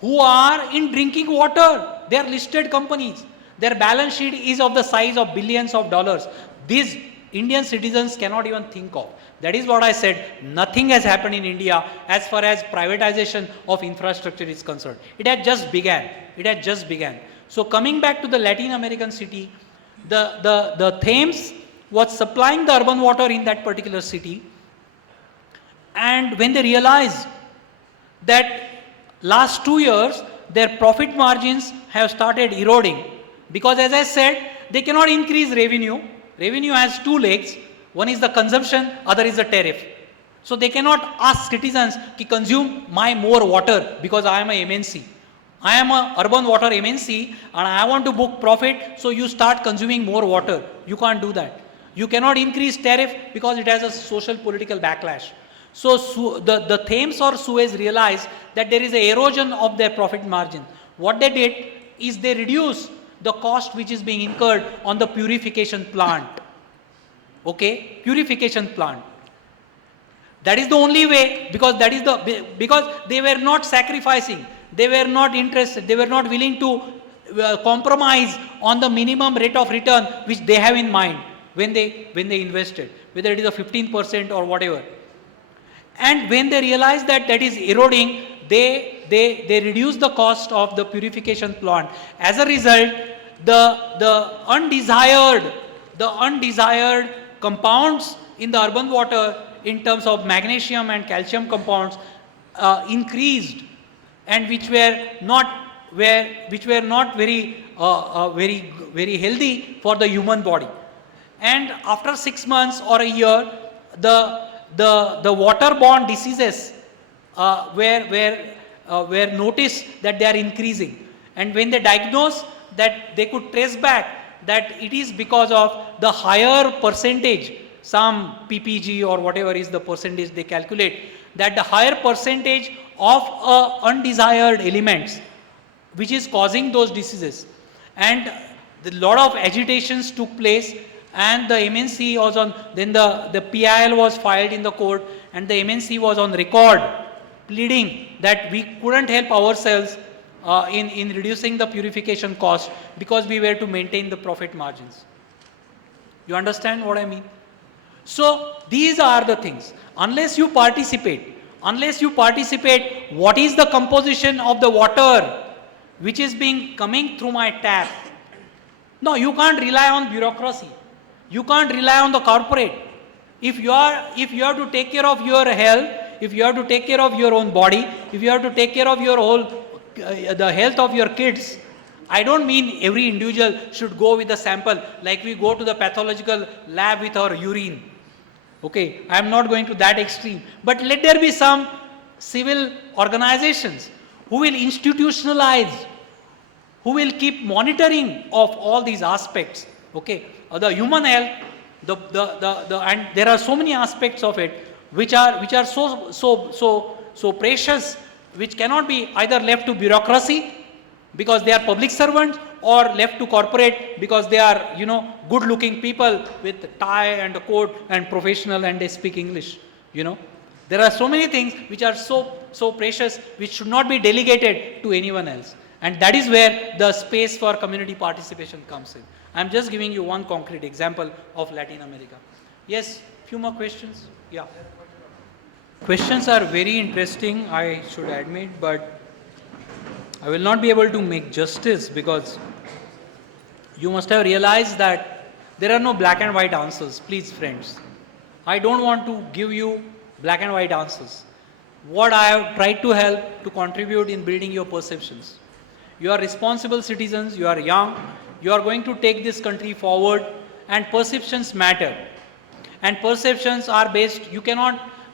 who are in drinking water. They are listed companies. Their balance sheet is of the size of billions of dollars. These Indian citizens cannot even think of. That is what I said. Nothing has happened in India as far as privatization of infrastructure is concerned. It had just began. So coming back to the Latin American city, the Thames was supplying the urban water in that particular city. And when they realized that last 2 years, their profit margins have started eroding, because as I said, they cannot increase revenue. Revenue has two legs. One is the consumption, other is the tariff. So they cannot ask citizens to consume my more water because I am a MNC. I am a urban water MNC and I want to book profit, so you start consuming more water. You can't do that. You cannot increase tariff because it has a social political backlash. So the Thames or Suez realized that there is an erosion of their profit margin. What they did is they reduced the cost which is being incurred on the purification plant. Okay, purification plant. That is the only way, because they were not sacrificing, they were not interested, they were not willing to compromise on the minimum rate of return which they have in mind when they invested, whether it is a 15% or whatever. And when they realize that is eroding, they reduce the cost of the purification plant. As a result, the undesired compounds in the urban water in terms of magnesium and calcium compounds increased, and which were not very healthy for the human body. And after 6 months or a year, the waterborne diseases were noticed that they are increasing. And when they diagnosed that, they could trace back that it is because of the higher percentage some PPG or whatever is the percentage they calculate, that the higher percentage of undesired elements which is causing those diseases, and the lot of agitations took place, and the MNC was on, then the PIL was filed in the court, and the MNC was on record pleading that we couldn't help ourselves in reducing the purification cost because we were to maintain the profit margins. You understand what I mean? So these are the things. Unless you participate, what is the composition of the water which is coming through my tap? No, you can't rely on bureaucracy. You can't rely on the corporate. If you have to take care of your health, if you have to take care of your own body, if you have to take care of your whole, the health of your kids, I don't mean every individual should go with a sample like we go to the pathological lab with our urine. Okay, I am not going to that extreme. But let there be some civil organizations who will institutionalize, who will keep monitoring of all these aspects. Okay, the human health, and there are so many aspects of it which are so precious, which cannot be either left to bureaucracy because they are public servants, or left to corporate because they are, good looking people with tie and a coat and professional and they speak English. There are so many things which are so precious which should not be delegated to anyone else, and that is where the space for community participation comes in. I am just giving you one concrete example of Latin America. Yes, few more questions? Yeah. Questions are very interesting, I should admit, but I will not be able to make justice because you must have realized that there are no black and white answers. Please, friends, I don't want to give you black and white answers. What I have tried to help to contribute in building your perceptions. You are responsible citizens, you are young, you are going to take this country forward, and perceptions matter. And perceptions are based,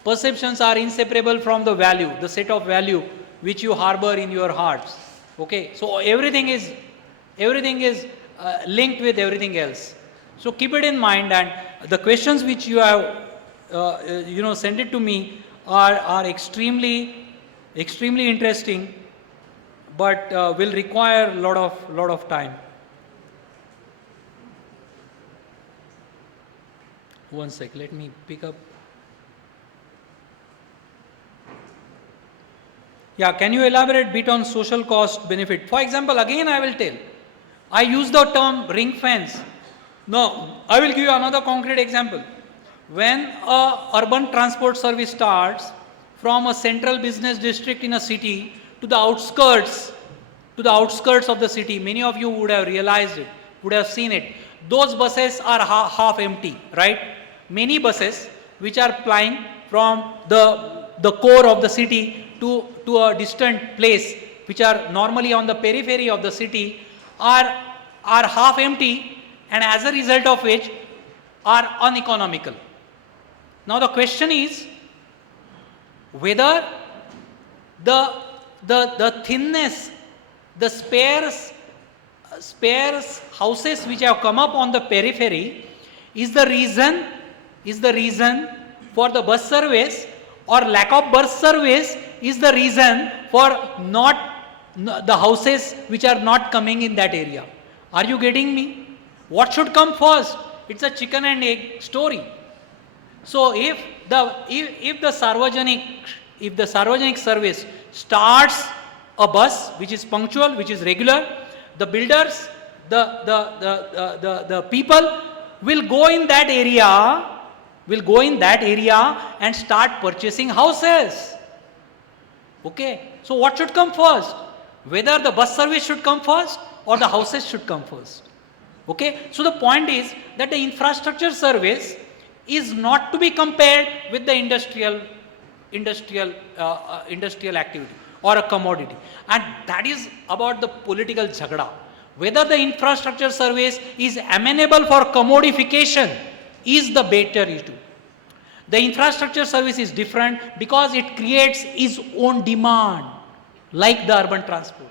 perceptions are inseparable from the value, the set of value which you harbor in your hearts. Okay, so everything is linked with everything else. So keep it in mind, and the questions which you have sent it to me are extremely interesting, but will require a lot of time. One sec, let me pick up. Yeah, can you elaborate a bit on social cost benefit? For example, again I will tell. I use the term ring fence. No, I will give you another concrete example. When a urban transport service starts from a central business district in a city to the outskirts of the city, many of you would have realized it, would have seen it. Those buses are half empty, right? Many buses which are plying from the core of the city to a distant place, which are normally on the periphery of the city, are half empty, and as a result of which are uneconomical. Now the question is whether the thinness, the spares houses which have come up on the periphery is the reason for the bus service, or lack of bus service is the reason for the houses which are not coming in that area. Are you getting me? What should come first? It's a chicken and egg story. So if the Sarvajanik service starts a bus which is punctual, which is regular, the builders, the people will go in that area and start purchasing houses. Okay, so what should come first? Whether the bus service should come first or the houses should come first. Okay, so the point is that the infrastructure service is not to be compared with the industrial activity or a commodity, and that is about the political jhagda. Whether the infrastructure service is amenable for commodification is the better issue. The infrastructure service is different because it creates its own demand, like the urban transport.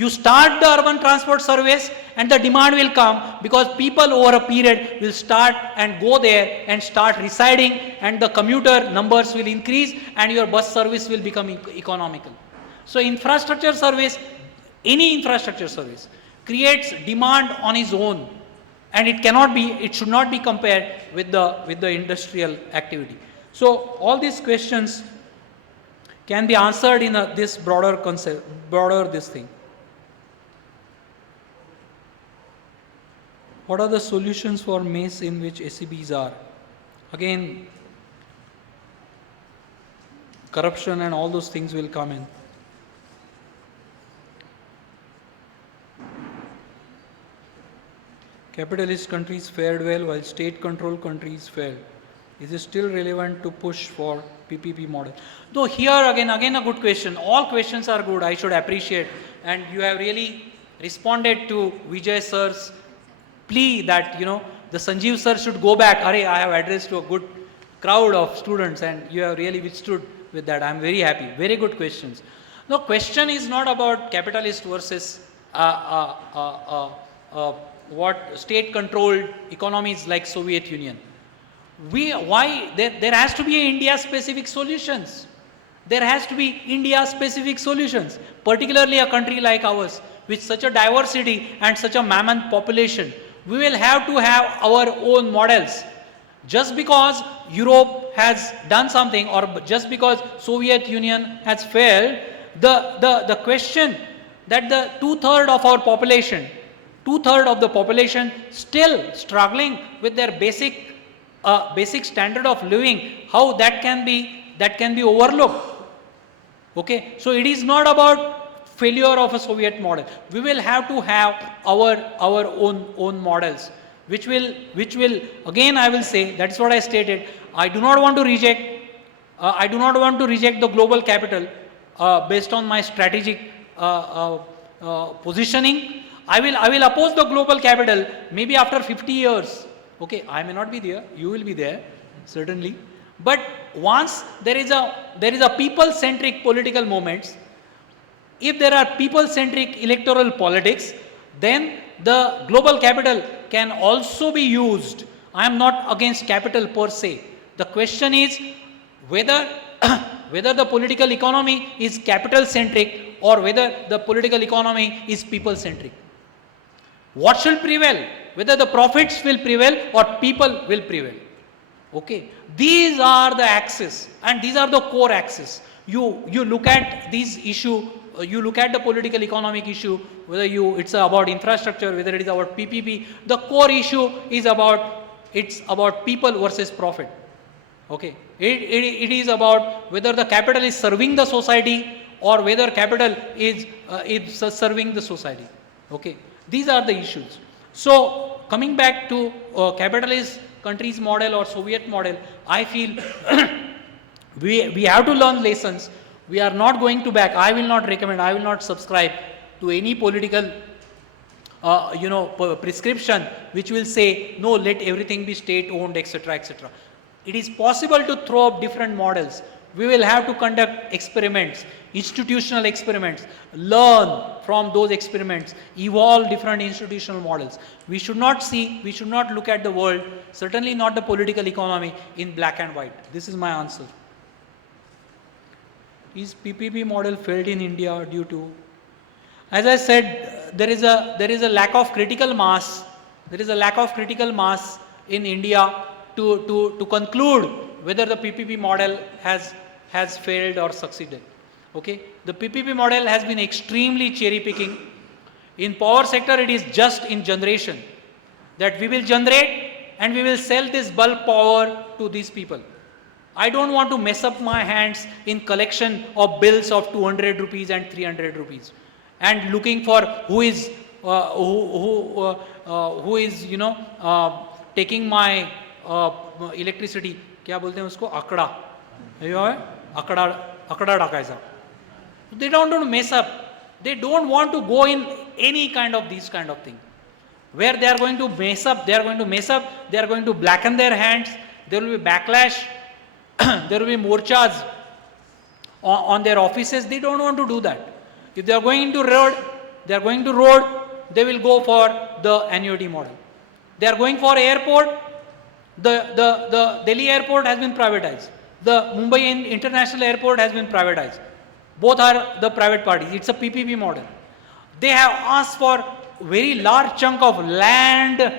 You start the urban transport service and the demand will come because people over a period will start and go there and start residing, and the commuter numbers will increase and your bus service will become economical. So infrastructure service, any infrastructure service creates demand on its own, and it should not be compared with the industrial activity. So all these questions can be answered in this broader concept, this thing. What are the solutions for mess in which SEBs are? Again, corruption and all those things will come in. Capitalist countries fared well while state-controlled countries failed. Is it still relevant to push for PPP model? Though here again a good question. All questions are good, I should appreciate. And you have really responded to Vijay sir's plea that, the Sanjeev sir should go back. I have addressed to a good crowd of students and you have really withstood with that. I am very happy. Very good questions. The question is not about capitalist versus what state-controlled economies like Soviet Union. There has to be India-specific solutions. There has to be India-specific solutions, particularly a country like ours, with such a diversity and such a mammoth population. We will have to have our own models. Just because Europe has done something, or just because Soviet Union has failed, the question that the two-thirds of our population, of the population still struggling with their basic standard of living, how that can be overlooked. Okay, so it is not about failure of a Soviet model. We will have to have our own models, which will again I will say, that's what I stated. I do not want to reject the global capital based on my strategic positioning. I will oppose the global capital maybe after 50 years. Okay, I may not be there, you will be there, certainly. But once there is a people-centric political movements, if there are people-centric electoral politics, then the global capital can also be used. I am not against capital per se. The question is whether the political economy is capital-centric or whether the political economy is people-centric. What should prevail? Whether the profits will prevail or people will prevail. Okay, these are the axes and these are the core axes. You look at these issue, you look at the political economic issue, whether it's about infrastructure, whether it is about PPP, the core issue is about people versus profit. Okay, it is about whether the capital is serving the society or whether capital is serving the society. Okay, these are the issues. So coming back to capitalist countries model or Soviet model, I feel we have to learn lessons. We are not going to back. I will not recommend, I will not subscribe to any political prescription which will say no, let everything be state owned, etc., etc. It is possible to throw up different models. We will have to conduct experiments, institutional experiments, learn from those experiments, evolve different institutional models. We should not look at the world, certainly not the political economy, in black and white. This is my answer. Is PPP model failed in India due to? As I said, there is a lack of critical mass. There is a lack of critical mass in India to conclude whether the PPP model has failed or succeeded. Okay, the PPP model has been extremely cherry picking. In power sector, it is just in generation that we will generate and we will sell this bulk power to these people. I don't want to mess up my hands in collection of bills of 200 rupees and 300 rupees and looking for who is taking my electricity. क्या बोलते हैं उसको? आकड़ा डाकायचा. They don't want to mess up. They don't want to go in any kind of these kind of thing where they are going to mess up. They are going to blacken their hands. There will be backlash. There will be morchas on their offices. They don't want to do that. If they are going into road, They are going to road, they will go for the annuity model. They are going for airport, the Delhi airport has been privatized. The Mumbai International Airport has been privatized. Both are the private parties. It's a PPP model. They have asked for very large chunk of land.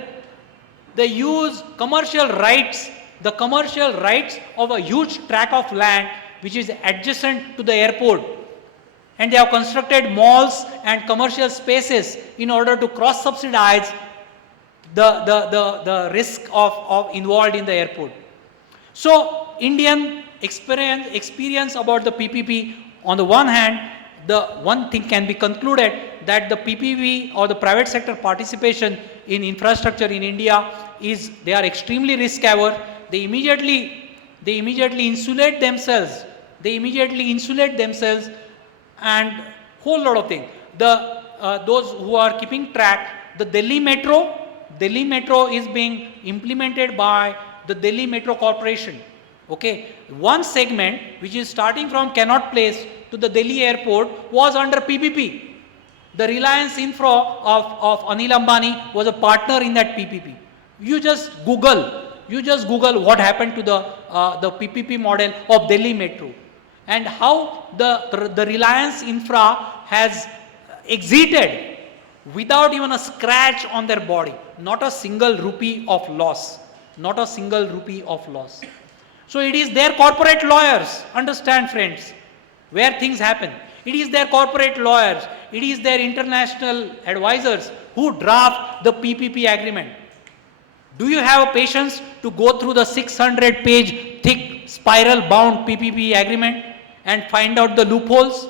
They use commercial rights, the commercial rights of a huge tract of land which is adjacent to the airport. And they have constructed malls and commercial spaces in order to cross-subsidize the risk of involved in the airport. So Indian experience about the PPP, on the one hand, the one thing can be concluded that the PPP or the private sector participation in infrastructure in India they are extremely risk averse. They immediately insulate themselves. And whole lot of things. Those who are keeping track, the Delhi Metro is being implemented by the Delhi Metro Corporation. Okay, one segment which is starting from Connaught Place to the Delhi airport was under PPP. The Reliance Infra of Anil Ambani was a partner in that PPP. You just Google what happened to the PPP model of Delhi Metro, and how the Reliance Infra has exited without even a scratch on their body, not a single rupee of loss. So it is their corporate lawyers, understand friends, where things happen. It is their corporate lawyers, it is their international advisors who draft the PPP agreement. Do you have patience to go through the 600-page thick spiral-bound PPP agreement and find out the loopholes?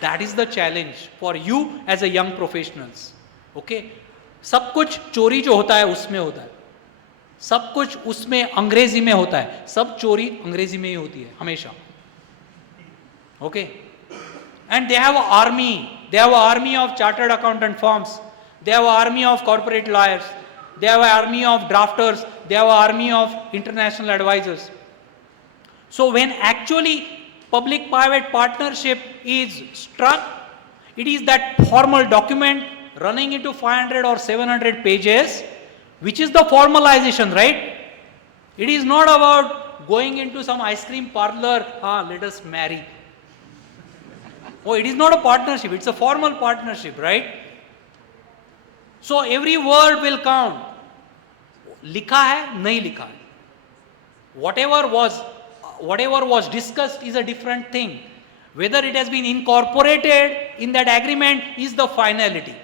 That is the challenge for you as a young professionals. Okay? सब कुछ चोरी जो होता है उसमें होता है, सब कुछ उसमें अंग्रेजी में होता है, सब चोरी अंग्रेजी में ही होती है हमेशा. Okay? And they have an army of chartered accountant firms, they have an army of corporate lawyers, they have an army of drafters, they have an army of international advisors. So when actually public-private partnership is struck, it is that formal document running into 500 or 700 pages, which is the formalization, right? It is not about going into some ice cream parlor, let us marry. Oh, it is not a partnership, it's a formal partnership, right? So every word will count. लिखा है, नहीं लिखा है. Whatever was discussed is a different thing. Whether it has been incorporated in that agreement is the finality.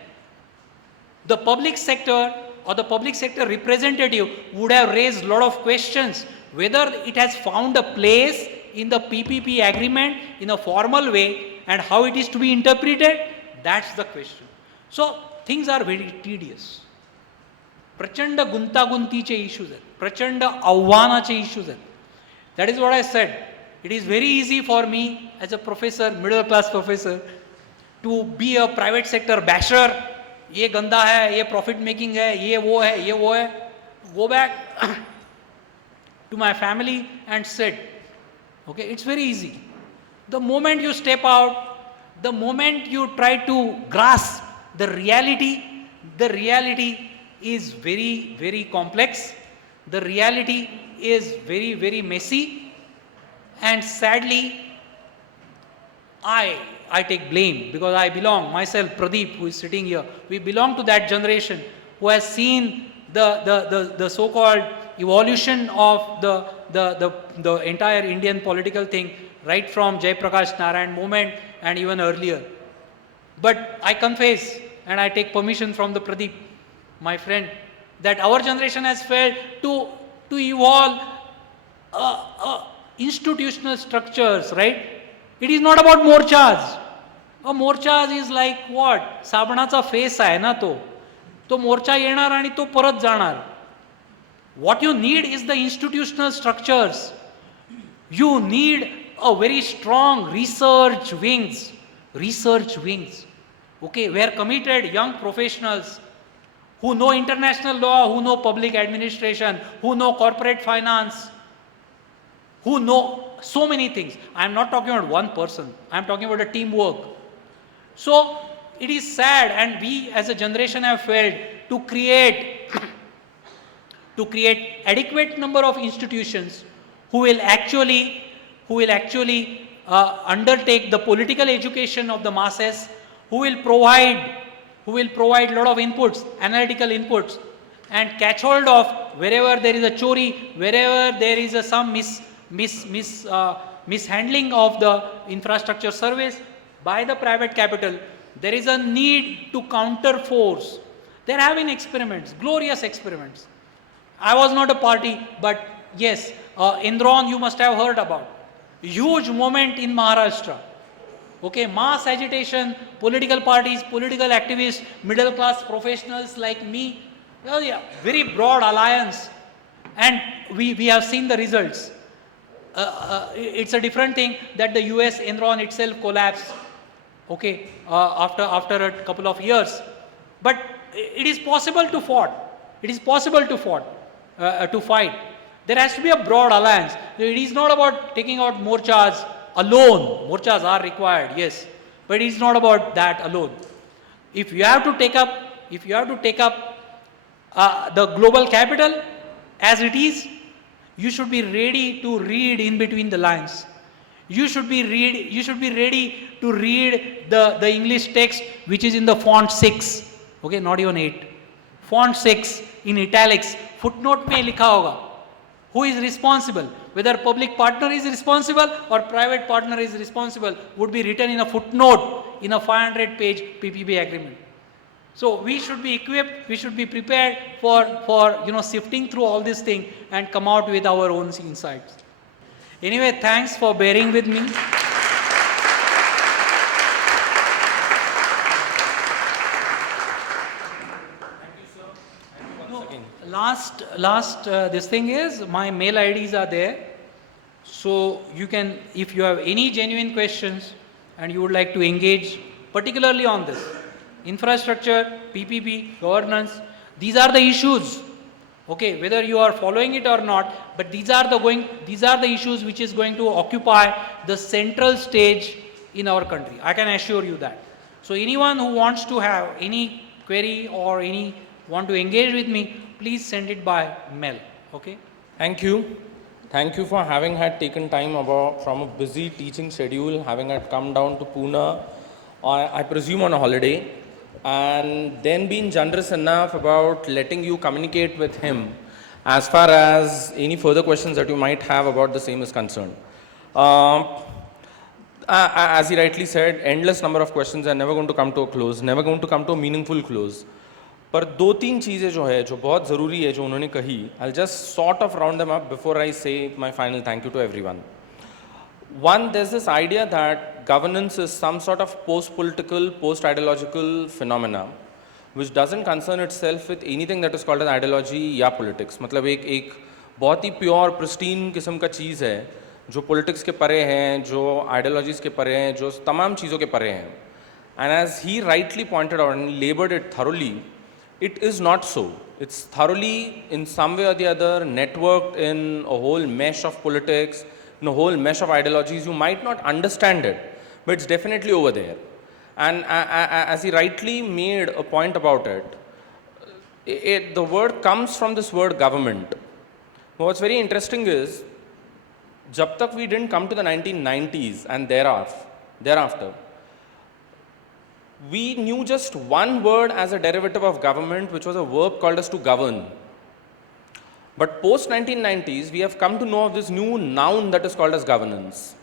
The public sector or the public sector representative would have raised a lot of questions whether it has found a place in the PPP agreement in a formal way and how it is to be interpreted. That's the question. So things are very tedious. प्रचंड गुंतागुंतीचे issues आहेत, प्रचंड आव्हानाचे issues आहेत. That is what I said. It is very easy for me as a professor, middle class professor, to be a private sector basher. ये गंदा है, ये profit making है, ये वो है. Go back to my family and said, okay, it's very easy. The moment you step out, the moment you try to grasp the reality is very, very complex. The reality is very, very messy. And sadly, I take blame because I belong, myself, Pradeep, who is sitting here, we belong to that generation who has seen the so-called evolution of the entire Indian political thing right from Jai Prakash Narayan movement and even earlier. But I confess, and I take permission from the Pradeep, my friend, that our generation has failed to evolve institutional structures, right? It is not about morchas. A morchas is like what? साबणाचा face आहे ना तो मोर्चा येणार आणि तो परत जाणार. What you need is the institutional structures. You need a very strong research wings, okay, where committed young professionals who know international law, who know public administration, who know corporate finance, who know so many things. I am not talking about one person, I am talking about a teamwork. So it is sad, and we as a generation have failed to create adequate number of institutions who will actually undertake the political education of the masses, who will provide lot of inputs, analytical inputs, and catch hold of wherever there is a chori, wherever there is some mishandling of the infrastructure service by the private capital. There is a need to counter force. There have been experiments, glorious experiments. I was not a party, but yes, Indron you must have heard about. Huge moment in Maharashtra. Okay, mass agitation, political parties, political activists, middle class professionals like me, very broad alliance, and we have seen the results. It's a different thing that the US Enron itself collapsed, okay, after a couple of years. But it is possible to fight. It is possible to fight. There has to be a broad alliance. It is not about taking out morchas alone. Morchas are required, yes, but it is not about that alone. If you have to take up the global capital as it is, you should be ready to read in between the lines. You should be ready to read the English text which is in the font 6, okay, not even 8. Font 6 in italics, footnote mein likha hoga. Who is responsible? Whether public partner is responsible or private partner is responsible would be written in a footnote in a 500-page PPP agreement. So we should be equipped, we should be prepared for sifting through all these things and come out with our own insights. Anyway, thanks for bearing with me. Last this thing is, my mail IDs are there. So you can, if you have any genuine questions and you would like to engage, particularly on this, infrastructure, PPP, governance, these are the issues. Okay, whether you are following it or not, but these are the issues which is going to occupy the central stage in our country. I can assure you that. So anyone who wants to have any query or want to engage with me, please send it by mail. Okay. Thank you. Thank you for having had taken time from a busy teaching schedule, having had come down to Pune, I presume on a holiday, and then being generous enough about letting you communicate with him as far as any further questions that you might have about the same is concerned. As he rightly said, endless number of questions are never going to come to a close, never going to come to a meaningful close. पर दो तीन चीज़ें जो बहुत ज़रूरी है जो उन्होंने कही, I'll just sort of round them up before I say my final thank you to everyone. One, there's this idea that governance is some sort of post-political, post-ideological phenomena which doesn't concern itself with anything that is called as ideology या politics. मतलब एक बहुत ही pure, pristine किस्म का चीज़ है जो politics के परे हैं, जो ideologies के परे हैं, जो तमाम चीज़ों के परे हैं. And as he rightly pointed out and labored it thoroughly, it is not so. It's thoroughly, in some way or the other, networked in a whole mesh of politics, in a whole mesh of ideologies. You might not understand it, but it's definitely over there. And as he rightly made a point about it, the word comes from this word government. What's very interesting is, jab tak we didn't come to the 1990s and thereafter, we knew just one word as a derivative of government, which was a verb called as to govern. But post 1990s, we have come to know of this new noun that is called as governance.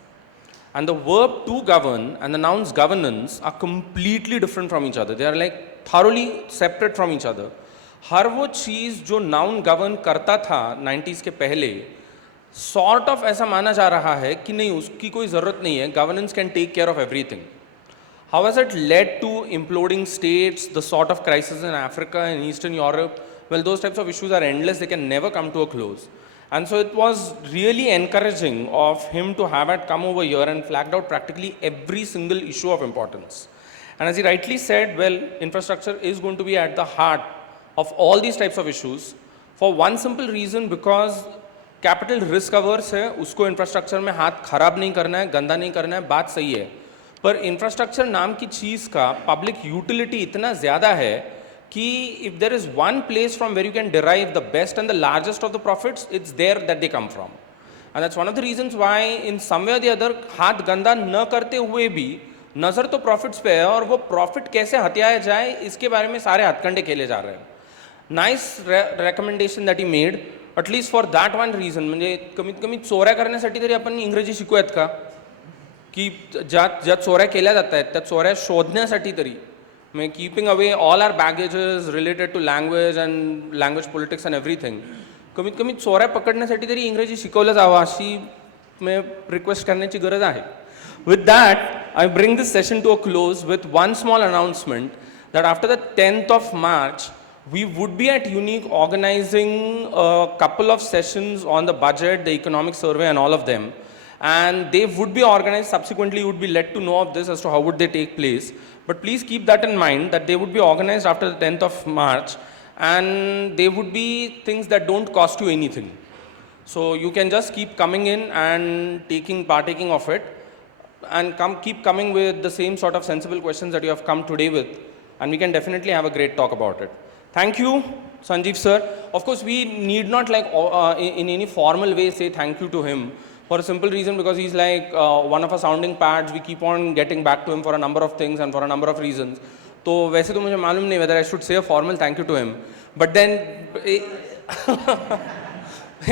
And the verb to govern and the noun's governance are completely different from each other. They are like thoroughly separate from each other. हर वो चीज़ जो noun govern करता था 90s के पहले, sort of ऐसा माना जा रहा है कि नहीं, उसकी कोई ज़रूरत नहीं है, governance can take care of everything. How has it led to imploding states, the sort of crisis in Africa and Eastern Europe? Well, those types of issues are endless, they can never come to a close. And so it was really encouraging of him to have had come over here and flagged out practically every single issue of importance. And as he rightly said, well, infrastructure is going to be at the heart of all these types of issues for one simple reason, because capital risk averse है, उसको infrastructure में हाथ खराब नहीं करना है, गंदा नहीं करना है, बात सही है. पर इंफ्रास्ट्रक्चर नाम की चीज़ का पब्लिक यूटिलिटी इतना ज़्यादा है कि if there is one place from where you can derive the best and the largest of the profits, it's there that they come from. And that's one of the reasons why in some way or the other हाथ गंदा न करते हुए भी नज़र तो profits पे है, और वो प्रॉफिट कैसे हत्याया जाए इसके बारे में सारे हथकंडे खेले जा रहे हैं. Nice recommendation that he made, at least for that one reason. म्हणजे कमीत कमी चोऱ्या करण्यासाठी तरी आपण इंग्रजी शिकूयात का, की ज्या चोऱ्या केल्या जात आहेत त्या चोऱ्या शोधण्यासाठी तरी, म्हणजे keeping away all our baggages related to language and language politics and everything, कमीत कमी चोऱ्या पकडण्यासाठी तरी इंग्रजी शिकवलं जावं अशी मी रिक्वेस्ट करण्याची गरज आहे. With that, I bring this session to a close with one small announcement that after the 10th of March, we would be at Unique organizing a couple of sessions on the budget, the economic survey and all of them. And they would be organized, subsequently you would be let to know of this as to how would they take place. But please keep that in mind that they would be organized after the 10th of March, and they would be things that don't cost you anything. So you can just keep coming in and partaking of it. And keep coming with the same sort of sensible questions that you have come today with, and we can definitely have a great talk about it. Thank you, Sanjeev sir. Of course, we need not in any formal way say thank you to him, for a simple reason, because he's like one of our sounding pads. We keep on getting back to him for a number of things and for a number of reasons. तो वैसे तो मुझे मालूम नहीं whether I should say a formal thank you to him, but then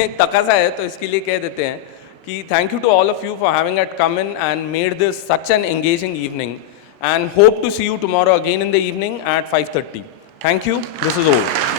एक तकाजा है तो इसके लिए कह देते हैं कि thank you to all of you for having come in and made this such an engaging evening, and hope to see you tomorrow again in the evening at 5:30. Thank you. This is all.